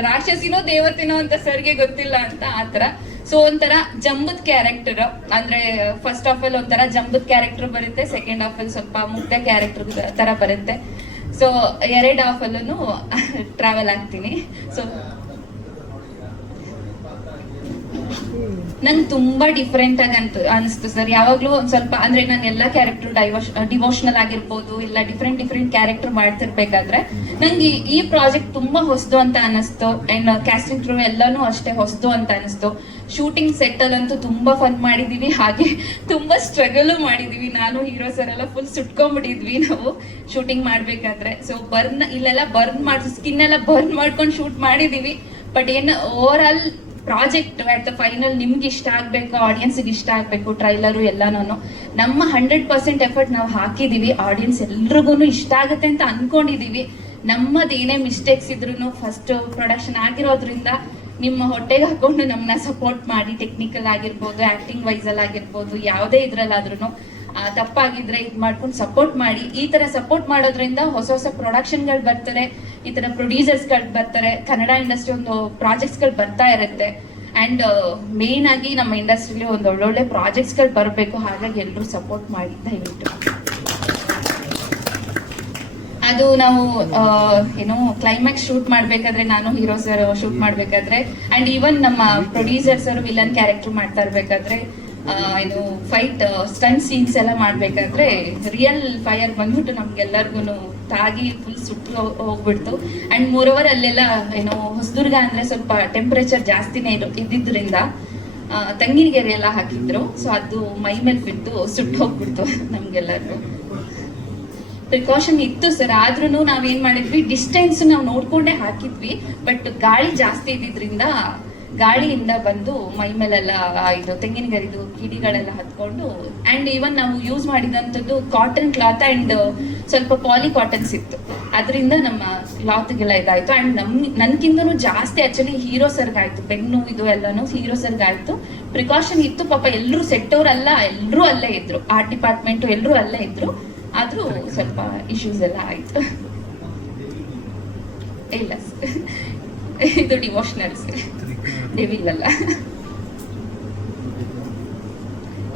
ರಾಕ್ಷಸಿನೋ ದೇವತೆನೋ ಅಂತ ಸರ್ಗೆ ಗೊತ್ತಿಲ್ಲ ಅಂತ ಆತರ ಸೊ ಒಂಥರ ಜಂಬದ್ ಕ್ಯಾರೆಕ್ಟರ್ ಅಂದ್ರೆ ಫಸ್ಟ್ ಹಾಫ್ ಅಲ್ಲಿ ಒಂಥರ ಜಂಬದ್ ಕ್ಯಾರೆಕ್ಟರ್ ಬರುತ್ತೆ ಸೆಕೆಂಡ್ ಹಾಫ್ ಅಲ್ಲಿ ಸ್ವಲ್ಪ ಮುಗ್ಧ ಕ್ಯಾರೆಕ್ಟರ್ ತರ ಬರುತ್ತೆ. ಸೊ ಎರಡು ಹಾಫ್ ಅಲ್ಲೂ ಟ್ರಾವೆಲ್ ಆಗ್ತೀನಿ. ಸೊ ನಂಗೆ ತುಂಬಾ ಡಿಫ್ರೆಂಟ್ ಆಗಿ ಅಂತ, ಅನಿಸ್ತು ಸರ್ ಯಾವಾಗ್ಲೂ ಒಂದ್ ಸ್ವಲ್ಪ, ಅಂದ್ರೆ ನಾನು ಎಲ್ಲಾ ಕ್ಯಾರೆಕ್ಟರ್ ಡಿವೋಷನಲ್ ಆಗಿರ್ಬೋದು, ಇಲ್ಲ ಡಿಫ್ರೆಂಟ್ ಡಿಫ್ರೆಂಟ್ ಕ್ಯಾರೆಕ್ಟರ್ ಮಾಡ್ತಿರ್ಬೇಕಾದ್ರೆ ನಂಗೆ ಈ ಪ್ರಾಜೆಕ್ಟ್ ತುಂಬಾ ಹೊಸದು ಅಂತ ಅನಿಸ್ತು. ಅಂಡ್ ಕ್ಯಾಸ್ಟಿಂಗ್ ಥ್ರೂ ಎಲ್ಲಾನು ಅಷ್ಟೇ ಹೊಸದು ಅಂತ ಅನಿಸ್ತು. ಶೂಟಿಂಗ್ ಸೆಟ್ ಅಲ್ಲಂತೂ ತುಂಬಾ ಫನ್ ಮಾಡಿದೀವಿ. ಹಾಗೆ ತುಂಬಾ ಸ್ಟ್ರಗಲ್ ಮಾಡಿದೀವಿ. ನಾನು ಹೀರೋ ಸರ್ ಎಲ್ಲ ಫುಲ್ ಸುಟ್ಕೊಂಡ್ಬಿಟ್ಟಿದ್ವಿ ನಾವು ಶೂಟಿಂಗ್ ಮಾಡ್ಬೇಕಾದ್ರೆ. ಸೊ ಬರ್ನ್ ಇಲ್ಲೆಲ್ಲ ಬರ್ನ್ ಮಾಡಿ ಸ್ಕಿನ್ ಎಲ್ಲ ಬರ್ನ್ ಮಾಡ್ಕೊಂಡು ಶೂಟ್ ಮಾಡಿದೀವಿ. ಬಟ್ ಏನು over all project at the final ನಿಮ್ಗೆ ಇಷ್ಟ ಆಗ್ಬೇಕು ಆಡಿಯನ್ಸ್ಗೆ ಇಷ್ಟ ಆಗ್ಬೇಕು ಟ್ರೈಲರು ಎಲ್ಲಾನು ನಮ್ಮ ಹಂಡ್ರೆಡ್ ಪರ್ಸೆಂಟ್ ಎಫರ್ಟ್ ನಾವು ಹಾಕಿದೀವಿ. ಆಡಿಯನ್ಸ್ ಎಲ್ರಿಗೂ ಇಷ್ಟ ಆಗುತ್ತೆ ಅಂತ ಅನ್ಕೊಂಡಿದೀವಿ. ನಮ್ಮದೇನೇ ಮಿಸ್ಟೇಕ್ಸ್ ಇದ್ರು ಫಸ್ಟ್ ಪ್ರೊಡಕ್ಷನ್ ಆಗಿರೋದ್ರಿಂದ ನಿಮ್ಮ ಹೊಟ್ಟೆಗೆ ಹಾಕೊಂಡು ನಮ್ಮನ್ನ ಸಪೋರ್ಟ್ ಮಾಡಿ ಟೆಕ್ನಿಕಲ್ ಆಗಿರ್ಬೋದು ಆಕ್ಟಿಂಗ್ ಅಲ್ಲಿ ಆಗಿರ್ಬೋದು, ಯಾವುದೇ ಇದ್ರಲ್ಲಾದ್ರೂ ತಪ್ಪಾಗಿದ್ರೆ ಇದು ಮಾಡ್ಕೊಂಡು ಸಪೋರ್ಟ್ ಮಾಡಿ. ಈ ತರ ಸಪೋರ್ಟ್ ಮಾಡೋದ್ರಿಂದ ಹೊಸ ಹೊಸ ಪ್ರೊಡಕ್ಷನ್ಗಳು ಬರ್ತಾರೆ, ಈ ತರ ಪ್ರೊಡ್ಯೂಸರ್ಸ್ಗಳು ಬರ್ತಾರೆ, ಕನ್ನಡ ಇಂಡಸ್ಟ್ರಿ ಒಂದು ಪ್ರಾಜೆಕ್ಟ್ಸ್ಗಳು ಬರ್ತಾ ಇರುತ್ತೆ. ಅಂಡ್ ಮೇನ್ ಆಗಿ ನಮ್ಮ ಇಂಡಸ್ಟ್ರಿಲಿ ಒಂದು ಒಳ್ಳೊಳ್ಳೆ ಪ್ರಾಜೆಕ್ಟ್ಸ್ಗಳು ಬರಬೇಕು, ಹಾಗಾಗಿ ಎಲ್ಲರೂ ಸಪೋರ್ಟ್ ಮಾಡಿ ದಯವಿಟ್ಟು ಅದು ನಾವು ಏನು ಕ್ಲೈಮ್ಯಾಕ್ಸ್ ಶೂಟ್ ಮಾಡ್ಬೇಕಾದ್ರೆ ನಾನು ಹೀರೋ ಸರ್ ಶೂಟ್ ಮಾಡ್ಬೇಕಾದ್ರೆ ಅಂಡ್ ಈವನ್ ನಮ್ಮ ಪ್ರೊಡ್ಯೂಸರ್ಸ್ ಅವರು ವಿಲನ್ ಕ್ಯಾರೆಕ್ಟರ್ ಮಾಡ್ತಾ ಇರ್ಬೇಕಾದ್ರೆ ಏನು ಫೈಟ್ ಸ್ಟನ್ ಸೀನ್ಸ್ ಎಲ್ಲ ಮಾಡ್ಬೇಕಾದ್ರೆ ರಿಯಲ್ ಫೈರ್ ಬಂದ್ಬಿಟ್ಟು ನಮ್ಗೆಲ್ಲರಿಗೂ ತಾಗಿ ಫುಲ್ ಸುಟ್ಟು ಹೋಗ್ಬಿಡ್ತು. ಅಂಡ್ ಮೂರವರ್ ಅಲ್ಲೆಲ್ಲ ಏನು ಹೊಸದುರ್ಗ ಅಂದ್ರೆ ಸ್ವಲ್ಪ ಟೆಂಪರೇಚರ್ ಜಾಸ್ತಿನೇ ಆ, ತೆಂಗಿನಗೆರೆ ಎಲ್ಲ ಹಾಕಿದ್ರು. ಸೊ ಅದು ಮೈ ಮೇಲೆ ಬಿತ್ತು ಸುಟ್ಟು ಹೋಗ್ಬಿಡ್ತು ನಮ್ಗೆಲ್ಲರಿಗೂ. ಪ್ರಿಕಾಷನ್ ಇತ್ತು ಸರ್ ಆದ್ರೂ ಏನ್ ಮಾಡಿದ್ವಿ ಡಿಸ್ಟೆನ್ಸ್ ನಾವು ನೋಡ್ಕೊಂಡೇ ಹಾಕಿದ್ವಿ. ಬಟ್ ಗಾಳಿ ಜಾಸ್ತಿ ಇದ್ದಿದ್ರಿಂದ ಗಾಳಿಯಿಂದ ಬಂದು ಮೈ ಮೇಲೆಲ್ಲ ಇದು ತೆಂಗಿನ ಗರಿದು ಕಿಡಿಗಳೆಲ್ಲ ಹತ್ಕೊಂಡು ಅಂಡ್ ಈವನ್ ನಾವು ಯೂಸ್ ಮಾಡಿದಂಥದ್ದು ಕಾಟನ್ ಕ್ಲಾತ್ ಅಂಡ್ ಸ್ವಲ್ಪ ಪಾಲಿ ಕಾಟನ್ಸ್ ಇತ್ತು. ಅದರಿಂದ ನಮ್ಮ ಕ್ಲಾತ್ಗೆಲ್ಲ ಇದಾಯ್ತು. ಅಂಡ್ ನಮ್ ನನ್ಗಿಂತನೂ ಜಾಸ್ತಿ ಆಕ್ಚುಲಿ ಹೀರೋ ಸರ್ಗಾಯ್ತು ಬೆನ್ನು ಇದು ಎಲ್ಲಾನು ಹೀರೋ ಸರ್ಗಾಯ್ತು ಪ್ರಿಕಾಷನ್ ಇತ್ತು ಪಾಪ, ಎಲ್ಲರೂ ಸೆಟ್ಟೋರೆಲ್ಲ ಎಲ್ಲರೂ ಅಲ್ಲೇ ಇದ್ರು. ಆರ್ಟ್ ಡಿಪಾರ್ಟ್ಮೆಂಟ್ ಎಲ್ಲರೂ ಅಲ್ಲೇ ಇದ್ರು. ಆದ್ರೂ ಸ್ವಲ್ಪ ಇಶ್ಯೂಸ್ ಎಲ್ಲ ಆಯ್ತು. ಇಲ್ಲ. ಸರ್ ಇದು ಡಿವೋಷನಲ್ ಡೆವಿಲ್ ಅಲ್ಲ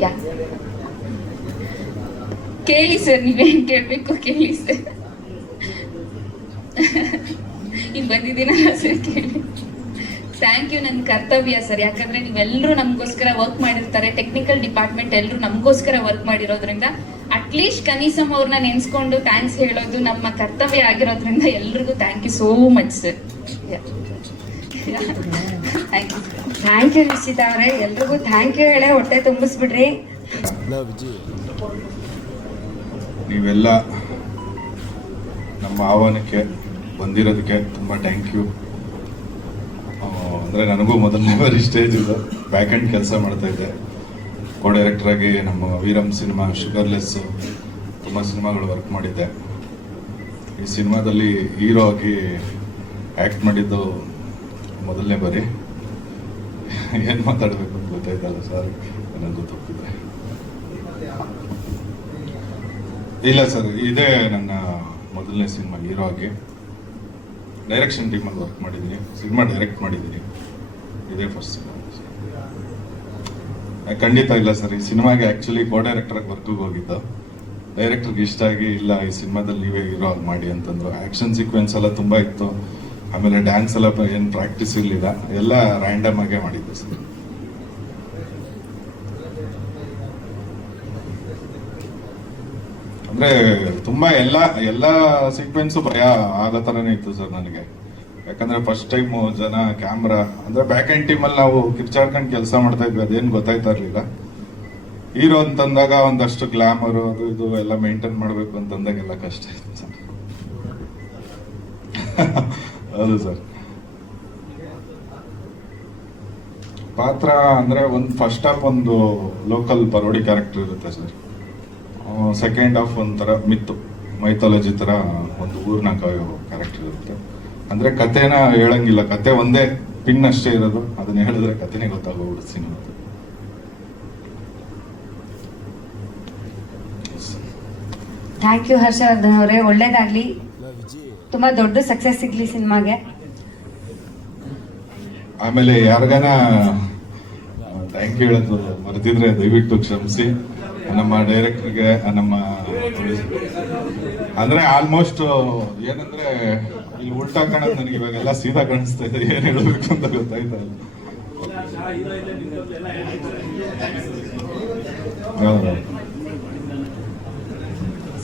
ಯಾ? ಕೇಳಿ ಸರ್ ನೀವೇನ್ ಕೇಳ್ಬೇಕು ಕೇಳಿ ಸರ್ ಈಗ ಬಂದಿದ್ದೀನಲ್ಲ ಸರ್ ಕೇಳಿ. ಥ್ಯಾಂಕ್ ಯು ನನ್ನ ಕರ್ತವ್ಯ ಸರ್ ಯಾಕಂದ್ರೆ ನೀವೆಲ್ಲರೂ ನಮಗೋಸ್ಕರ ವರ್ಕ್ ಮಾಡಿರ್ತಾರೆ. ಟೆಕ್ನಿಕಲ್ ಡಿಪಾರ್ಟ್ಮೆಂಟ್ ಎಲ್ಲರೂ ನಮಗೋಸ್ಕರ ವರ್ಕ್ ಮಾಡಿರೋದ್ರಿಂದ ಅಟ್ಲೀಸ್ಟ್ ಕನೀಸಮ್ ಅವ್ರನ್ನ ನೆನ್ಸ್ಕೊಂಡು ಥ್ಯಾಂಕ್ಸ್ ಹೇಳೋದು ನಮ್ಮ ಕರ್ತವ್ಯ ಆಗಿರೋದ್ರಿಂದ ಎಲ್ರಿಗೂ thank you so much sir thank you sir thank you Nishchitha ಅವರೇ. ಎಲ್ರಿಗೂ ಥ್ಯಾಂಕ್ ಯು ಹೇಳೇ ಹೊಟ್ಟೆ ತುಂಬಿಸ್ಬಿಡ್ರಿ. ನೀವೆಲ್ಲ ನಮ್ಮ ಆಹ್ವಾನಕ್ಕೆ ಬಂದಿರೋದಕ್ಕೆ ತುಂಬ ಥ್ಯಾಂಕ್ ಯು ಅಂದರೆ ನನಗೂ ಮೊದಲನೇ ಬಾರಿ ಸ್ಟೇಜ್ ಇದು ಬ್ಯಾಕ್ ಹ್ಯಾಂಡ್ ಕೆಲಸ ಮಾಡ್ತಾ ಇದ್ದೆ. ಕೋ ಡೈರೆಕ್ಟರ್ ಆಗಿ ನಮ್ಮ ವೀರಂ ಸಿನಿಮಾ ಶುಗರ್ಲೆಸ್ ತುಂಬ ಸಿನಿಮಾಗಳು ವರ್ಕ್ ಮಾಡಿದ್ದೆ. ಈ ಸಿನಿಮಾದಲ್ಲಿ ಹೀರೋ ಆಗಿ ಆ್ಯಕ್ಟ್ ಮಾಡಿದ್ದು ಮೊದಲನೇ ಬಾರಿ. ಏನು ಮಾತಾಡಬೇಕು ಅಂತ ಗೊತ್ತಾಯ್ತಲ್ಲ ಸರ್ ಏನಾದರೂ ತಪ್ಪಿದ್ರೆ. ಇಲ್ಲ ಸರ್ ಇದೇ ನನ್ನ ಮೊದಲನೇ ಸಿನಿಮಾ ಹೀರೋ ಆಗಿ. ಡೈರೆಕ್ಷನ್ ಟೀಮಲ್ಲಿ ವರ್ಕ್ ಮಾಡಿದ್ದೀನಿ. ಸಿನಿಮಾ ಡೈರೆಕ್ಟ್ ಮಾಡಿದ್ದೀನಿ. ಇದೇ ಫಸ್ಟ್ ಸಿನಿಮಾ. ಖಂಡಿತ ಇಲ್ಲ ಸರ್. ಈ ಸಿನಿಮಾಗೆ ಆ್ಯಕ್ಚುಲಿ ಕೋ ಡೈರೆಕ್ಟರ್ ವರ್ಕಿಗೆ ಹೋಗಿದ್ದು. ಡೈರೆಕ್ಟರ್ಗೆ ಇಷ್ಟ ಆಗಿ ಇಲ್ಲ, ಈ ಸಿನಿಮಾದಲ್ಲಿ ನೀವೇ ಇರೋ ಹಾಗೆ ಮಾಡಿ ಅಂತಂದ್ರು. ಆ್ಯಕ್ಷನ್ ಸೀಕ್ವೆನ್ಸ್ ಎಲ್ಲ ತುಂಬ ಇತ್ತು. ಆಮೇಲೆ ಡ್ಯಾನ್ಸ್ ಎಲ್ಲ ಏನು ಪ್ರಾಕ್ಟೀಸ್ ಇರಲಿಲ್ಲ. ಎಲ್ಲ ರ್ಯಾಂಡಮ್ ಆಗೇ ಮಾಡಿದ್ದೆ ಸರ್. ಅಂದ್ರೆ ತುಂಬಾ ಎಲ್ಲ ಎಲ್ಲ ಸೀಕ್ವೆನ್ಸ್ ಭಯ ಆಗೋ ಥರನೇ ಇತ್ತು ಸರ್ ನನಗೆ. ಯಾಕಂದ್ರೆ ಫಸ್ಟ್ ಟೈಮ್ ಜನ ಕ್ಯಾಮ್ರಾ ಅಂದ್ರೆ ಬ್ಯಾಕ್ ಎಂಡ್ ಅಲ್ಲಿ ನಾವು ಕಿರ್ಚಾಡ್ಕೊಂಡು ಕೆಲಸ ಮಾಡ್ತಾ ಇದ್ವಿ, ಅದೇನು ಗೊತ್ತಾಯ್ತಾ ಇರ್ಲಿಲ್ಲ. ಹೀರೋ ಅಂತಂದಾಗ ಒಂದಷ್ಟು ಗ್ಲಾಮರ್ ಅದು ಇದು ಎಲ್ಲ ಮೇಂಟೈನ್ ಮಾಡ್ಬೇಕು ಅಂತಂದಾಗೆಲ್ಲ ಕಷ್ಟ ಹೌದು ಸರ್. ಪಾತ್ರ ಅಂದ್ರೆ ಒಂದು ಫಸ್ಟ್ ಆಫ್ ಒಂದು ಲೋಕಲ್ ಪರೋಡಿ ಕ್ಯಾರೆಕ್ಟರ್ ಇರುತ್ತೆ ಸರ್. ಸೆಕೆಂಡ್ ಹಾಫ್ ಒಂಥರ ಮಿತ್ತು ಮೈಥಾಲಜಿ ತರ ಒಂದು ಊರ್ನ ಕಾಯೋ ಕ್ಯಾರೆಕ್ಟರ್ ಇರುತ್ತೆ. ಅಂದ್ರೆ ಕತೆನ ಹೇಳಂಗಿಲ್ಲ. ಕತೆ ಒಂದೇ ಪಿನ್ ಅಷ್ಟೇ ಇರೋದು. ಅದನ್ನ ಹೇಳಿದ್ರೆ ಕಥೆನೇ ಗೊತ್ತಾಗೋಗ್ಬಿಡುತ್ತೆ ಸಿನಿಮಾ. ಥ್ಯಾಂಕ್ ಯು ಹರ್ಷವರ್ಧನ್ ಅವರೇ. ಒಳ್ಳೇದಾಗ್ಲಿ. ತುಂಬಾ ದೊಡ್ಡ ಸಕ್ಸಸ್ ಸಿಗ್ಲಿ ಸಿನಿಮಾಗೆ. ಆಮೇಲೆ ಯಾರಿಗಾನ ಥ್ಯಾಂಕ್ ಯು ಹೇಳೋದು ಮರೆತಿದ್ರೆ ದಯವಿಟ್ಟು ಕ್ಷಮಿಸಿ. ನಮ್ಮ ಡೈರೆಕ್ಟರ್ಗೆ, ನಮ್ಮ ಅಂದ್ರೆ ಆಲ್ಮೋಸ್ಟ್ ಏನಂದ್ರೆ ಇಲ್ಲಿ ಉಲ್ಟಾ ಕಾಣೋದು ನನಗೆ ಇವಾಗೆಲ್ಲ ಸೀದಾ ಕಾಣಿಸ್ತಾ ಇದೆ, ಏನ್ ಹೇಳ್ಬೇಕು ಅಂತ ಗೊತ್ತಾಯ್ತಾ ಇಲ್ಲ.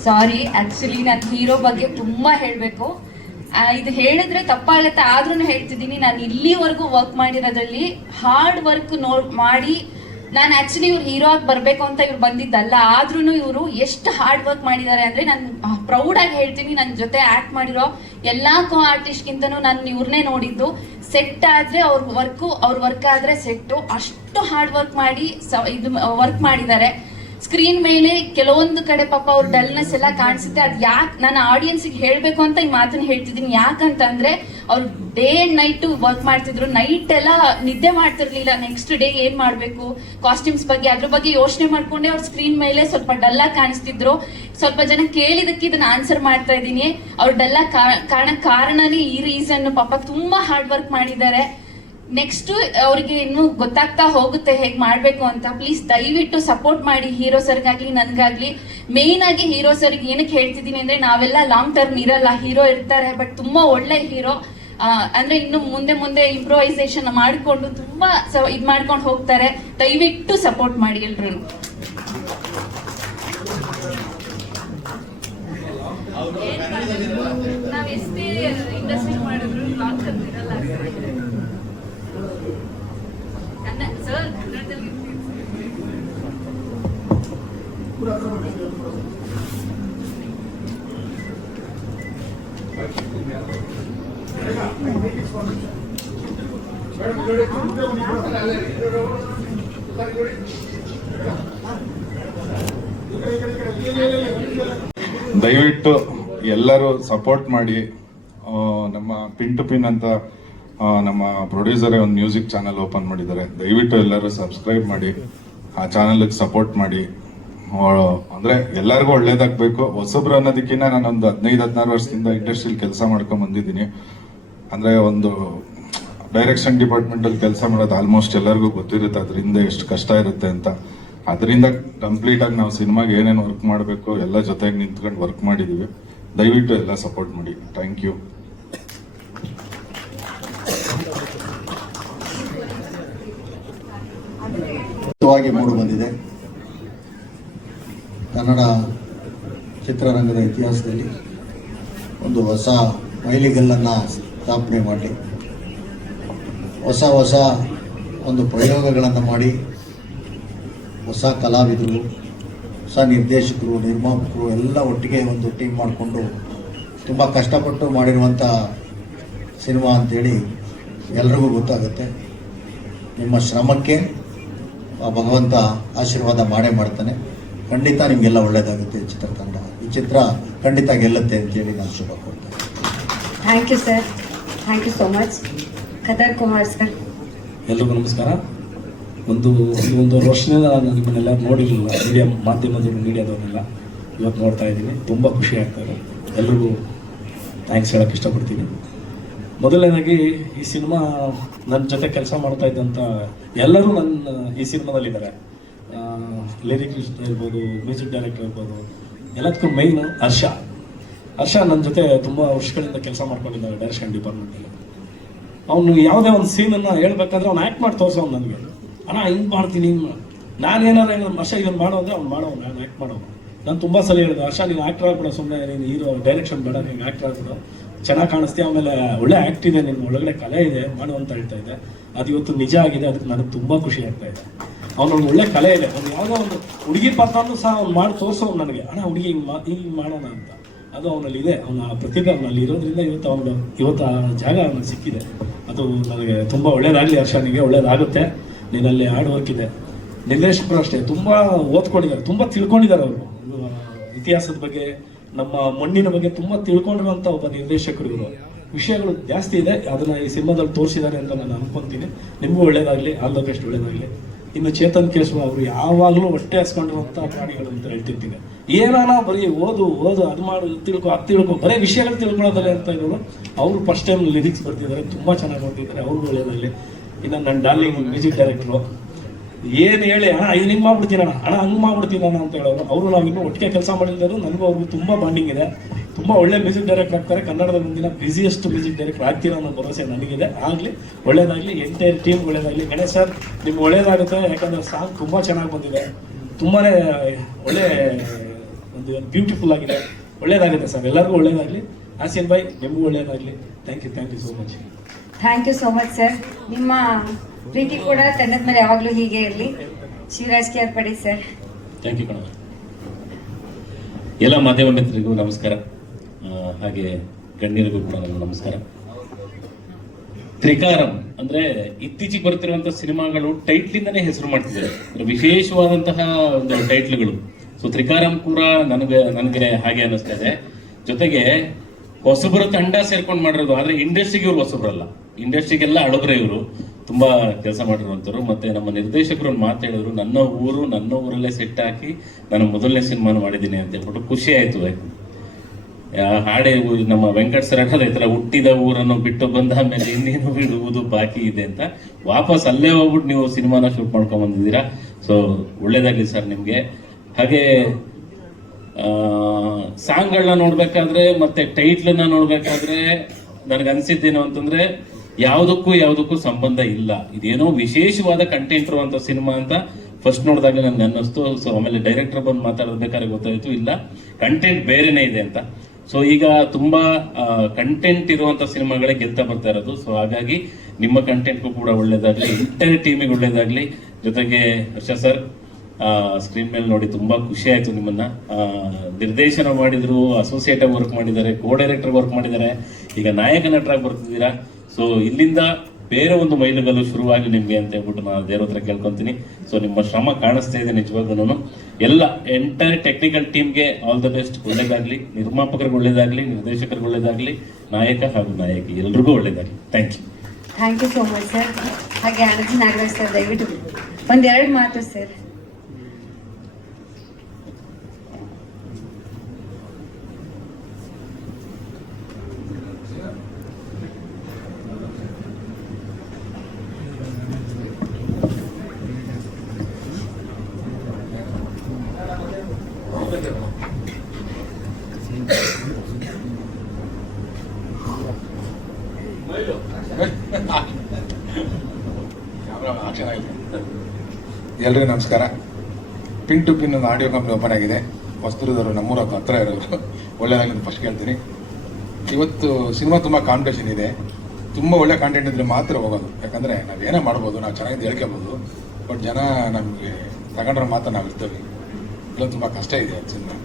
ಸಾರಿ ಆಕ್ಚುಲಿ ನಾನು ಹೀರೋ ಬಗ್ಗೆ ತುಂಬಾ ಹೇಳ್ಬೇಕು. ಇದು ಹೇಳಿದ್ರೆ ತಪ್ಪಾಗತ್ತೆ ಆದ್ರೂ ಹೇಳ್ತಿದ್ದೀನಿ. ನಾನು ಇಲ್ಲಿವರೆಗೂ ವರ್ಕ್ ಮಾಡಿರೋದ್ರಲ್ಲಿ ಹಾರ್ಡ್ ವರ್ಕ್ ನೋ ಮಾಡಿ ನಾನು ಆಕ್ಚುಲಿ ಇವ್ರು ಹೀರೋ ಆಗಿ ಬರಬೇಕು ಅಂತ ಇವ್ರು ಬಂದಿದ್ದಲ್ಲ ಆದ್ರೂ ಇವರು ಎಷ್ಟು ಹಾರ್ಡ್ ವರ್ಕ್ ಮಾಡಿದ್ದಾರೆ ಅಂದ್ರೆ ನಾನು ಪ್ರೌಡ್ ಆಗಿ ಹೇಳ್ತೀನಿ. ನನ್ನ ಜೊತೆ ಆಕ್ಟ್ ಮಾಡಿರೋ ಎಲ್ಲಾ ಕೋ ಆರ್ಟಿಸ್ಟ್ಗಿಂತನೂ ನಾನು ಇವ್ರನ್ನೇ ನೋಡಿದ್ದು. ಸೆಟ್ ಆದ್ರೆ ಅವ್ರ ವರ್ಕು ಅವ್ರ ವರ್ಕ್ ಆದ್ರೆ ಸೆಟ್ಟು ಅಷ್ಟು ಹಾರ್ಡ್ ವರ್ಕ್ ಮಾಡಿ ಇದು ವರ್ಕ್ ಮಾಡಿದ್ದಾರೆ ಸ್ಕ್ರೀನ್ ಮೇಲೆ ಕೆಲವೊಂದು ಕಡೆ ಪಾಪ ಅವ್ರ ಡಲ್ನೆಸ್ ಎಲ್ಲ ಕಾಣಿಸುತ್ತೆ. ಅದು ಯಾಕೆ ನಾನು ಆಡಿಯನ್ಸ್ಗೆ ಹೇಳಬೇಕು ಅಂತ ಈ ಮಾತನ್ನ ಹೇಳ್ತಿದ್ದೀನಿ. ಯಾಕಂತಂದ್ರೆ ಅವ್ರು ಡೇ ಅಂಡ್ ನೈಟ್ ವರ್ಕ್ ಮಾಡ್ತಿದ್ರು. ನೈಟ್ ಎಲ್ಲ ನಿದ್ದೆ ಮಾಡ್ತಿರ್ಲಿಲ್ಲ. ನೆಕ್ಸ್ಟ್ ಡೇ ಏನ್ ಮಾಡಬೇಕು? ಕಾಸ್ಟ್ಯೂಮ್ಸ್ ಬಗ್ಗೆ, ಅದ್ರ ಬಗ್ಗೆ ಯೋಚನೆ ಮಾಡ್ಕೊಂಡೆ ಅವ್ರ ಸ್ಕ್ರೀನ್ ಮೇಲೆ ಸ್ವಲ್ಪ ಡಲ್ ಆಗಿ ಕಾಣಿಸ್ತಿದ್ರು. ಸ್ವಲ್ಪ ಜನ ಕೇಳಿದಕ್ಕೆ ಇದನ್ನ ಆನ್ಸರ್ ಮಾಡ್ತಾ ಇದ್ದೀನಿ. ಅವ್ರು ಡಲ್ ಕಾಣ ಕಾರಣನೇ ಈ ರೀಸನ್ ಪಾಪ ತುಂಬಾ ಹಾರ್ಡ್ ವರ್ಕ್ ಮಾಡಿದ್ದಾರೆ. ನೆಕ್ಸ್ಟ್ ಅವ್ರಿಗೆ ಇನ್ನು ಗೊತ್ತಾಗ್ತಾ ಹೋಗುತ್ತೆ ಹೇಗೆ ಮಾಡ್ಬೇಕು ಅಂತ. ಪ್ಲೀಸ್ ದಯವಿಟ್ಟು ಸಪೋರ್ಟ್ ಮಾಡಿ ಹೀರೋ ಸರ್ಗಾಗ್ಲಿ, ನನ್ಗಾಗ್ಲಿ. ಮೇನ್ ಆಗಿ ಹೀರೋ ಏನಕ್ಕೆ ಹೇಳ್ತಿದ್ದೀನಿ ಅಂದ್ರೆ ನಾವೆಲ್ಲ ಲಾಂಗ್ ಟರ್ಮ್ ಇರಲ್ಲ ಹೀರೋ ಇರ್ತಾರೆ ಬಟ್ ತುಂಬಾ ಒಳ್ಳೆ ಹೀರೋ ಅಂದ್ರೆ ಇನ್ನು ಮುಂದೆ ಮುಂದೆ ಇಂಪ್ರೂವೈಸೇಷನ್ ಮಾಡಿಕೊಂಡು ತುಂಬಾ ಇದ್ ಮಾಡ್ಕೊಂಡು ಹೋಗ್ತಾರೆ. ದಯವಿಟ್ಟು ಸಪೋರ್ಟ್ ಮಾಡಿ ಎಲ್ರು ಎಷ್ಟೇ ಇಂಡಸ್ಟ್ರಿ ಮಾಡಿದ್ರು ಲಾಂಗ್ ಟರ್ಮ್ ಇರಲ್ಲ ದಯವಿಟ್ಟು ಎಲ್ಲರೂ ಸಪೋರ್ಟ್ ಮಾಡಿ ನಮ್ಮ ಪಿನ್ ಟು ಪಿನ್ ಅಂತ ನಮ್ಮ ಪ್ರೊಡ್ಯೂಸರೇ ಒಂದು ಮ್ಯೂಸಿಕ್ ಚಾನಲ್ ಓಪನ್ ಮಾಡಿದ್ದಾರೆ. ದಯವಿಟ್ಟು ಎಲ್ಲರೂ ಸಬ್ಸ್ಕ್ರೈಬ್ ಮಾಡಿ, ಆ ಚಾನಲ್ಗೆ ಸಪೋರ್ಟ್ ಮಾಡಿ. ಅಂದ್ರೆ ಎಲ್ಲರಿಗೂ ಒಳ್ಳೇದಾಗಬೇಕು. ಹೊಸಬ್ರು ಅನ್ನೋದಕ್ಕಿಂತ ನಾನು ಒಂದು ಹದಿನೈದು, ಹದಿನಾರು ವರ್ಷದಿಂದ ಇಂಡಸ್ಟ್ರಿಯಲ್ಲಿ ಕೆಲಸ ಮಾಡ್ಕೊಂಡ್ ಬಂದಿದ್ದೀನಿ. ಅಂದ್ರೆ ಒಂದು ಡೈರೆಕ್ಷನ್ ಡಿಪಾರ್ಟ್ಮೆಂಟ್ ಅಲ್ಲಿ ಕೆಲಸ ಮಾಡೋದು ಆಲ್ಮೋಸ್ಟ್ ಎಲ್ಲರಿಗೂ ಗೊತ್ತಿರುತ್ತೆ. ಅದರಿಂದ ಎಷ್ಟು ಕಷ್ಟ ಇರುತ್ತೆ ಅಂತ. ಅದರಿಂದ ಕಂಪ್ಲೀಟ್ ಆಗಿ ನಾವು ಸಿನಿಮಾಗೆ ಏನೇನು ವರ್ಕ್ ಮಾಡಬೇಕು, ಎಲ್ಲ ಜೊತೆಗೆ ನಿಂತ್ಕೊಂಡು ವರ್ಕ್ ಮಾಡಿದೀವಿ. ದಯವಿಟ್ಟು ಎಲ್ಲ ಸಪೋರ್ಟ್ ಮಾಡಿ. ಥ್ಯಾಂಕ್ ಯು ವಾಗಿ ಮೂಡು ಬಂದಿದೆ. ಕನ್ನಡ ಚಿತ್ರರಂಗದ ಇತಿಹಾಸದಲ್ಲಿ ಒಂದು ಹೊಸ ಮೈಲಿಗಲ್ಲನ್ನು ಸ್ಥಾಪನೆ ಮಾಡಿ, ಹೊಸ ಹೊಸ ಒಂದು ಪ್ರಯೋಗಗಳನ್ನು ಮಾಡಿ, ಹೊಸ ಕಲಾವಿದರು, ಹೊಸ ನಿರ್ದೇಶಕರು, ನಿರ್ಮಾಪಕರು ಎಲ್ಲ ಒಟ್ಟಿಗೆ ಒಂದು ಟೀಮ್ ಮಾಡಿಕೊಂಡು ತುಂಬ ಕಷ್ಟಪಟ್ಟು ಮಾಡಿರುವಂಥ ಸಿನಿಮಾ ಅಂತೇಳಿ ಎಲ್ರಿಗೂ ಗೊತ್ತಾಗುತ್ತೆ. ನಿಮ್ಮ ಶ್ರಮಕ್ಕೆ ಭಗವಂತ ಆಶೀರ್ವಾದ ಮಾಡೇ ಮಾಡ್ತಾನೆ. ಖಂಡಿತ ನಿಮಗೆಲ್ಲ ಒಳ್ಳೆಯದಾಗುತ್ತೆ ಈ ಚಿತ್ರತಂಡ ಈ ಚಿತ್ರ ಖಂಡಿತ ಗೆಲ್ಲುತ್ತೆ ಅಂತೇಳಿ ನಾನು ಶುಭ ಕೊಡ್ತೇನೆ thank you sir thank you so much Kadar Kumar sir ಎಲ್ರಿಗೂ ನಮಸ್ಕಾರ. ಒಂದು ಒಂದು ಒಂದೂವರೆ ವರ್ಷದಿಂದ ನಾನು ನಿಮ್ಮನ್ನೆಲ್ಲ ನೋಡಿರಲಿಲ್ಲ. ಮೀಡಿಯಾ ಮಾಧ್ಯಮದವರು ಮೀಡಿಯಾದವ್ರನ್ನೆಲ್ಲ ಇವತ್ತು ನೋಡ್ತಾ ಇದ್ದೀನಿ. ತುಂಬ ಖುಷಿ ಆಗ್ತಾ ಇದೆ. ಎಲ್ರಿಗೂ ಥ್ಯಾಂಕ್ಸ್ ಹೇಳೋಕ್ಕೆ ಇಷ್ಟಪಡ್ತೀನಿ. ಮೊದಲನೇದಾಗಿ ಈ ಸಿನಿಮಾ ನನ್ನ ಜೊತೆ ಕೆಲಸ ಮಾಡ್ತಾ ಇದ್ದಂಥ ಎಲ್ಲರೂ ನನ್ನ ಈ ಸಿನಿಮಾದಲ್ಲಿದ್ದಾರೆ. ಲಿರಿಕ್ ಇರ್ಬೋದು, ಮ್ಯೂಸಿಕ್ ಡೈರೆಕ್ಟರ್ ಇರ್ಬೋದು, ಎಲ್ಲದಕ್ಕೂ ಮೈನ್ ಹರ್ಷ. ಹರ್ಷ ನನ್ನ ಜೊತೆ ತುಂಬ ವರ್ಷಗಳಿಂದ ಕೆಲಸ ಮಾಡ್ಕೊಂಡಿದ್ದಾರೆ ಡೈರೆಕ್ಷನ್ ಡಿಪಾರ್ಟ್ಮೆಂಟಲ್ಲಿ ಅವನು ಯಾವುದೇ ಒಂದು ಸೀನನ್ನು ಹೇಳ್ಬೇಕಾದ್ರೆ ಅವ್ನು ಆ್ಯಕ್ಟ್ ಮಾಡಿ ತೋರಿಸೋನು ನನಗೆ. ಅಣ್ಣ, ಹಿಂಗೆ ಮಾಡ್ತೀನಿ, ಹಿಂಗೆ ನಾನು ಏನಾದ್ರು ಹೇಳಿದ್ರೆ ಹರ್ಷ ಇವನು ಮಾಡೋ ಅವ್ನು ಮಾಡೋ, ನಾನು ಆ್ಯಕ್ಟ್ ಮಾಡೋನು ನಾನು ತುಂಬ ಸಲ ಹೇಳಿದೆ, ಹರ್ಷ ನೀನು ಆ್ಯಕ್ಟರ್ ಆಗ್ಬಿಡೋ ಸುಮ್ಮನೆ ನೀನು ಹೀರೋ ಡೈರೆಕ್ಷನ್ ಬೇಡ, ನೀನು ಆ್ಯಕ್ಟರ್ ಆಗ್ಬಿಡು. ಚೆನ್ನಾಗಿ ಕಾಣಿಸ್ತೀಯ? ಆಮೇಲೆ ಒಳ್ಳೆ ಆ್ಯಕ್ಟ್ ಇದೆ ನಿಮ್ಮ ಒಳಗಡೆ ಕಲೆ ಇದೆ, ಮಾಡು ಅಂತ ಹೇಳ್ತಾ ಇದ್ದೆ. ಅದು ಇವತ್ತು ನಿಜ ಆಗಿದೆ, ಅದಕ್ಕೆ ನನಗೆ ತುಂಬ ಖುಷಿ ಆಗ್ತಾ ಇದೆ. ಅವನೊಂದು ಒಳ್ಳೆ ಕಲೆ ಇದೆ. ಒಂದು ಯಾವುದೋ ಒಂದು ಹುಡುಗಿ ಪಾತ್ರನೂ ಸಹ ಅವ್ನು ಮಾಡಿ ತೋರಿಸೋನು ನನಗೆ. ಅಣ್ಣ, ಹುಡುಗಿ ಹಿಂಗೆ ಮಾ ಹಿಂಗೆ ಮಾಡೋಣ ಅಂತ. ಅದು ಅವನಲ್ಲಿ ಇದೆ. ಅವನ ಪ್ರತಿಭೆ ಅವನಲ್ಲಿ ಇರೋದ್ರಿಂದ ಇವತ್ತು ಅವನು ಇವತ್ತು ಆ ಜಾಗ ಅವನಿಗೆ ಸಿಕ್ಕಿದೆ. ಅದು ನನಗೆ ತುಂಬ ಒಳ್ಳೇದಾಗಲಿ ಹರ್ಷನಿಗೆ ಒಳ್ಳೇದಾಗುತ್ತೆ. ನೀನಲ್ಲಿ ಹಾರ್ಡ್ ವರ್ಕ್ ಇದೆ. ನಿರ್ದೇಶಕರು ಅಷ್ಟೇ, ತುಂಬ ಓದ್ಕೊಂಡಿದ್ದಾರೆ, ತುಂಬ ತಿಳ್ಕೊಂಡಿದ್ದಾರೆ ಅವರು. ಇತಿಹಾಸದ ಬಗ್ಗೆ ನಮ್ಮ ಮಣ್ಣಿನ ಬಗ್ಗೆ ತುಂಬಾ ತಿಳ್ಕೊಂಡಿರುವಂಥ ಒಬ್ಬ ನಿರ್ದೇಶಕರು ಇವರು. ವಿಷಯಗಳು ಜಾಸ್ತಿ ಇದೆ, ಅದನ್ನ ಈ ಸಿನಿಮಾದಲ್ಲಿ ತೋರಿಸಿದ್ದಾರೆ ಅಂತ ನಾನು ಅನ್ಕೊಂತೀನಿ. ನಿಮಗೂ ಒಳ್ಳೇದಾಗ್ಲಿ, ಆಲ್ ದ ಬೆಸ್ಟ್ ಒಳ್ಳೇದಾಗಲಿ. ಇನ್ನು ಚೇತನ್ ಕೇಶವ ಅವರು ಯಾವಾಗಲೂ ಹೊಟ್ಟೆ ಹಸ್ಕೊಂಡಿರುವಂಥ ಪ್ರಾಣಿಗಳು ಅಂತ ಹೇಳ್ತಿರ್ತೀನಿ. ಏನಾನ ಬರೀ ಓದು ಓದು, ಅದು ಮಾಡು ತಿಳ್ಕೊ, ಅದು ತಿಳ್ಕೊ, ಬರೀ ವಿಷಯಗಳು ತಿಳ್ಕೊಳ್ಳೋದಲ್ಲ ಅಂತ ಇರೋರು, ಅವರು ಫಸ್ಟ್ ಟೈಮ್ ಲಿರಿಕ್ಸ್ ಬರ್ತಿದ್ದಾರೆ, ತುಂಬಾ ಚೆನ್ನಾಗಿ ಬರ್ತಿದ್ದಾರೆ, ಅವ್ರಿಗೂ ಒಳ್ಳೇದಾಗಲಿ. ಇನ್ನು ನನ್ನ ಡಾರ್ಲಿಂಗ್ ಮ್ಯೂಸಿಕ್ ಡೈರೆಕ್ಟ್ರು ಏನು ಹೇಳಿ, ಅಣ್ಣ, ಇದು ಹಿಂಗೆ ಮಾಡ್ಬಿಡ್ತೀನಿ ಅಣ್ಣ ಹಂಗೆ ಮಾಡ್ಬಿಡ್ತೀನಿ ಅಂತ ಹೇಳೋರು ಅವರು ನಾವು ಒಟ್ಟಿಗೆ ಕೆಲಸ ಮಾಡಿದ್ರು ನನಗೂ ಅವ್ರಿಗೂ ತುಂಬ ಬಾಂಡಿಂಗ್ ಇದೆ. ತುಂಬ ಒಳ್ಳೆ ಮ್ಯೂಸಿಕ್ ಡೈರೆಕ್ಟ್ ಆಗ್ತಾರೆ. ಕನ್ನಡದ ಮುಂದಿನ ಬಿಸಿಯೆಸ್ಟ್ ಮ್ಯೂಸಿಕ್ ಡೈರೆಕ್ಟರ್ ಆಗ್ತೀರಾ ಅನ್ನೋ ಭರವಸೆ ನನಗಿದೆ. ಆಗಲಿ, ಒಳ್ಳೇದಾಗಲಿ ಎಂಟೈರ್ ಟೀಮ್ ಒಳ್ಳೇದಾಗಲಿ. ಗಣೇಶ್ ಸರ್, ನಿಮ್ಗೆ ಒಳ್ಳೇದಾಗುತ್ತೆ, ಯಾಕಂದರೆ ಸಾಂಗ್ ತುಂಬ ಚೆನ್ನಾಗಿ ಬಂದಿದೆ. ತುಂಬಾ ಒಳ್ಳೆ ಒಂದು ಬ್ಯೂಟಿಫುಲ್ ಆಗಿದೆ. ಒಳ್ಳೇದಾಗುತ್ತೆ ಸರ್, ಎಲ್ಲರಿಗೂ ಒಳ್ಳೇದಾಗಲಿ. ಆಸಿನ್ ಬಾಯ್, ನಿಮಗೂ ಒಳ್ಳೇದಾಗಲಿ. Thank you thank you so much thank you so much sir ನಿಮ್ಮ ಪ್ರೀತಿ ಕೂಡ ತನ್ನದ ಮೇಲೆ ಯಾವಾಗಲೂ ಹೀಗೆ ಇರಲಿ. ಶಿವರಾಜ್ ಕೆ ಆರ್ ಪಡಿ ಸರ್. ಥ್ಯಾಂಕ್ ಯು ಕಣ ಎಲ್ಲ ಮಾಧ್ಯಮ ಮಿತ್ರರಿಗೂ ನಮಸ್ಕಾರ. ಹಾಗೆ ಗಣ್ಯರಿಗೂ ಕೂಡ ನಮಸ್ಕಾರ. ತ್ರಿಕಾರಂ ಅಂದ್ರೆ ಇತ್ತೀಚೆಗೆ ಬರ್ತಿರುವಂತಹ ಸಿನಿಮಾಗಳು ಟೈಟ್ಲಿಂದನೇ ಹೆಸರು ಮಾಡ್ತಿದ್ದಾರೆ. ವಿಶೇಷವಾದಂತಹ ಒಂದು ಟೈಟ್ಲ್ಗಳು. ಸೊ ತ್ರಿಕಾರಂ ಕೂಡ ನನಗೆ ನನಗೆ ಹಾಗೆ ಅನಿಸ್ತಾ ಇದೆ. ಜೊತೆಗೆ ಹೊಸಬರು ತಂಡ ಸೇರ್ಕೊಂಡು ಮಾಡಿರೋದು, ಆದ್ರೆ ಇಂಡಸ್ಟ್ರಿಗೆ ಇವರು ಹೊಸಬರಲ್ಲ. ಇಂಡಸ್ಟ್ರಿಗೆಲ್ಲ ಅಳಬ್ರೆ ಇವರು. ತುಂಬಾ ಕೆಲಸ ಮಾಡಿರುವಂಥವ್ರು ಮತ್ತೆ ನಮ್ಮ ನಿರ್ದೇಶಕರು ಒಂದು ಮಾತು ಹೇಳಿದ್ರು, ನನ್ನ ಊರು, ನನ್ನ ಊರಲ್ಲೇ ಸೆಟ್ ಹಾಕಿ ನಾನು ಮೊದಲನೇ ಸಿನಿಮಾನ ಮಾಡಿದ್ದೀನಿ ಅಂತ ಹೇಳ್ಬಿಟ್ಟು ಖುಷಿ ಆಯ್ತು ಹಾಡೆ ನಮ್ಮ ವೆಂಕಟ ಸರ್ ಹೇಳೋದು ಈ ತರ ಹುಟ್ಟಿದ ಊರನ್ನು ಬಿಟ್ಟು ಬಂದ ಮೇಲೆ ಇನ್ನೇನು ಬಿಡುವುದು ಬಾಕಿ ಇದೆ ಅಂತ ವಾಪಸ್ ಅಲ್ಲೇ ಹೋಗ್ಬಿಟ್ಟು ನೀವು ಸಿನಿಮಾನ ಶೂಟ್ ಮಾಡ್ಕೊಂಡ್ ಬಂದಿದ್ದೀರಾ? ಸೊ ಒಳ್ಳೇದಾಗ್ಲಿ ಸರ್ ನಿಮ್ಗೆ. ಹಾಗೆ ಸಾಂಗ್ಗಳನ್ನ ನೋಡ್ಬೇಕಾದ್ರೆ ಮತ್ತೆ ಟೈಟ್ಲನ್ನ ನೋಡ್ಬೇಕಾದ್ರೆ ನನಗೆ ಅನ್ಸಿದ್ದೇನು ಅಂತಂದ್ರೆ ಯಾವುದಕ್ಕೂ ಯಾವುದಕ್ಕೂ ಸಂಬಂಧ ಇಲ್ಲ. ಇದೇನೋ ವಿಶೇಷವಾದ ಕಂಟೆಂಟ್ ಇರುವಂತ ಸಿನಿಮಾ ಅಂತ ಫಸ್ಟ್ ನೋಡಿದಾಗ ನನ್ಗೆ ಅನ್ನಿಸ್ತು. ಸೊ ಆಮೇಲೆ ಡೈರೆಕ್ಟರ್ ಬಂದು ಮಾತಾಡಬೇಕಾದ್ರೆ ಗೊತ್ತಾಯ್ತು. ಇಲ್ಲ ಕಂಟೆಂಟ್ ಬೇರೆನೇ ಇದೆ ಅಂತ. ಸೊ ಈಗ ತುಂಬಾ ಕಂಟೆಂಟ್ ಇರುವಂತ ಸಿನಿಮಾಗಳೇ ಗೆಲ್ತಾ ಬರ್ತಾ ಇರೋದು. ಸೊ ಹಾಗಾಗಿ ನಿಮ್ಮ ಕಂಟೆಂಟ್ಗೂ ಕೂಡ ಒಳ್ಳೇದಾಗ್ಲಿ ಇಂಟರ್ ಟೀಮಿಗೆ ಒಳ್ಳೇದಾಗ್ಲಿ. ಜೊತೆಗೆ ಹರ್ಷ ಸರ್ ಸ್ಕ್ರೀನ್ ಮೇಲೆ ನೋಡಿ ತುಂಬಾ ಖುಷಿ ಆಯ್ತು ನಿಮ್ಮನ್ನ. ನಿರ್ದೇಶನ ಮಾಡಿದ್ರು ಅಸೋಸಿಯೇಟ್ ವರ್ಕ್ ಮಾಡಿದ್ದಾರೆ ಕೋ ಡೈರೆಕ್ಟರ್ ವರ್ಕ್ ಮಾಡಿದ್ದಾರೆ. ಈಗ ನಾಯಕ ನಟರಾಗಿ ಬರ್ತಿದ್ದೀರಾ? ಸೊ ಇಲ್ಲಿಂದ ಬೇರೆ ಒಂದು ಮೈಲುಗಲ್ಲು ಶುರುವಾಗಿ ನಿಮಗೆ ಅಂತ ಹೇಳ್ಬಿಟ್ಟು ನಾನು ದೇವ್ರ ಹತ್ರ ಕೇಳ್ಕೊತೀನಿ. ಸೊ ನಿಮ್ಮ ಶ್ರಮ ಕಾಣಿಸ್ತಾ ಇದೆ ನಿಜವಾಗ್ಲೂ ಎಲ್ಲ ಎಂಟೈರ್ ಟೆಕ್ನಿಕಲ್ ಟೀಮ್ಗೆ ಆಲ್ ದ ಬೆಸ್ಟ್ ಒಳ್ಳೇದಾಗಲಿ, ನಿರ್ಮಾಪಕರಿಗೆ ಒಳ್ಳೇದಾಗಲಿ, ನಿರ್ದೇಶಕರಿಗೆ ಒಳ್ಳೇದಾಗಲಿ, ನಾಯಕ ಹಾಗೂ ನಾಯಕಿ ಎಲ್ರಿಗೂ ಒಳ್ಳೇದಾಗಲಿ. Thank you thank you so much sir ಹಾಗೆ ನಾಗರಾಜ್ ಸರ್ ದಯವಿಟ್ಟು ಒಂದೆರಡು ಮಾತು ಸರ್ ಎಲ್ರಿಗೂ ನಮಸ್ಕಾರ. ಪಿನ್ ಟು ಪಿನ್ ಒಂದು ಆಡಿಯೋ ಕಂಪ್ನಿ ಓಪನ್ ಆಗಿದೆ. ಹೊಸದುರ್ಗದವರು ನಮ್ಮೂರ ಹತ್ರ ಇರೋರು. ಒಳ್ಳೆಯದಾಗಲಿ ಅಂತ ಫಸ್ಟ್ ಕೇಳ್ತೀನಿ. ಇವತ್ತು ಸಿನಿಮಾ ತುಂಬ ಕಾಂಪಿಟೇಷನ್ ಇದೆ. ತುಂಬ ಒಳ್ಳೆ ಕಾಂಟೆಂಟ್ ಇದ್ರೆ ಮಾತ್ರ ಹೋಗೋದು. ಯಾಕಂದರೆ ನಾವು ಏನೇ ಮಾಡ್ಬೋದು, ನಾವು ಚೆನ್ನಾಗಿ ಹೇಳ್ಕೊಬೋದು. ಬಟ್ ಜನ ನಮಗೆ ತಗೊಂಡ್ರೆ ಮಾತ್ರ ನಾವು ಇರ್ತೀವಿ. ಇಲ್ಲೊಂದು ತುಂಬ ಕಷ್ಟ ಇದೆ ಸಿನಿಮಾ.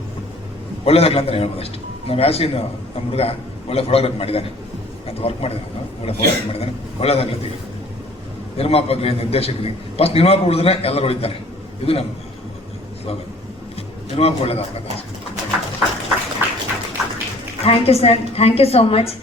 ಒಳ್ಳೇದಾಗಲಿ ಅಂತ ಹೇಳ್ಬೋದು ಅಷ್ಟೇ. ನಮ್ಮ ವ್ಯಾಸಿನ ನಮ್ಮ ಹುಡುಗ ಒಳ್ಳೆ ಫೋಟೋಗ್ರಾಫ್ ಮಾಡಿದ್ದಾನೆ ಅಂತ ವರ್ಕ್ ಮಾಡಿದ್ದಾನೆ ಒಳ್ಳೆ ಫೋಟೋಗ್ರಾಫಿ ಮಾಡಿದ್ದಾನೆ ಒಳ್ಳೇದಾಗಲಿ ಅಂತ ಹೇಳಿ ನಿರ್ಮಾಪಕರಿಗೆ ನಿರ್ದೇಶಕರಿಗೆ ಫಸ್ಟ್ ನಿರ್ಮಾಪಕ ಉಳಿದ್ರೆ ಎಲ್ಲರೂ ಉಳಿತಾರೆ ಇದು ನಮ್ಮ ಸ್ಲೋಗನ್ ನಿರ್ಮಾಪಕ ಒಳ್ಳೇದಾಗ್ತದೆ thank you sir thank you so much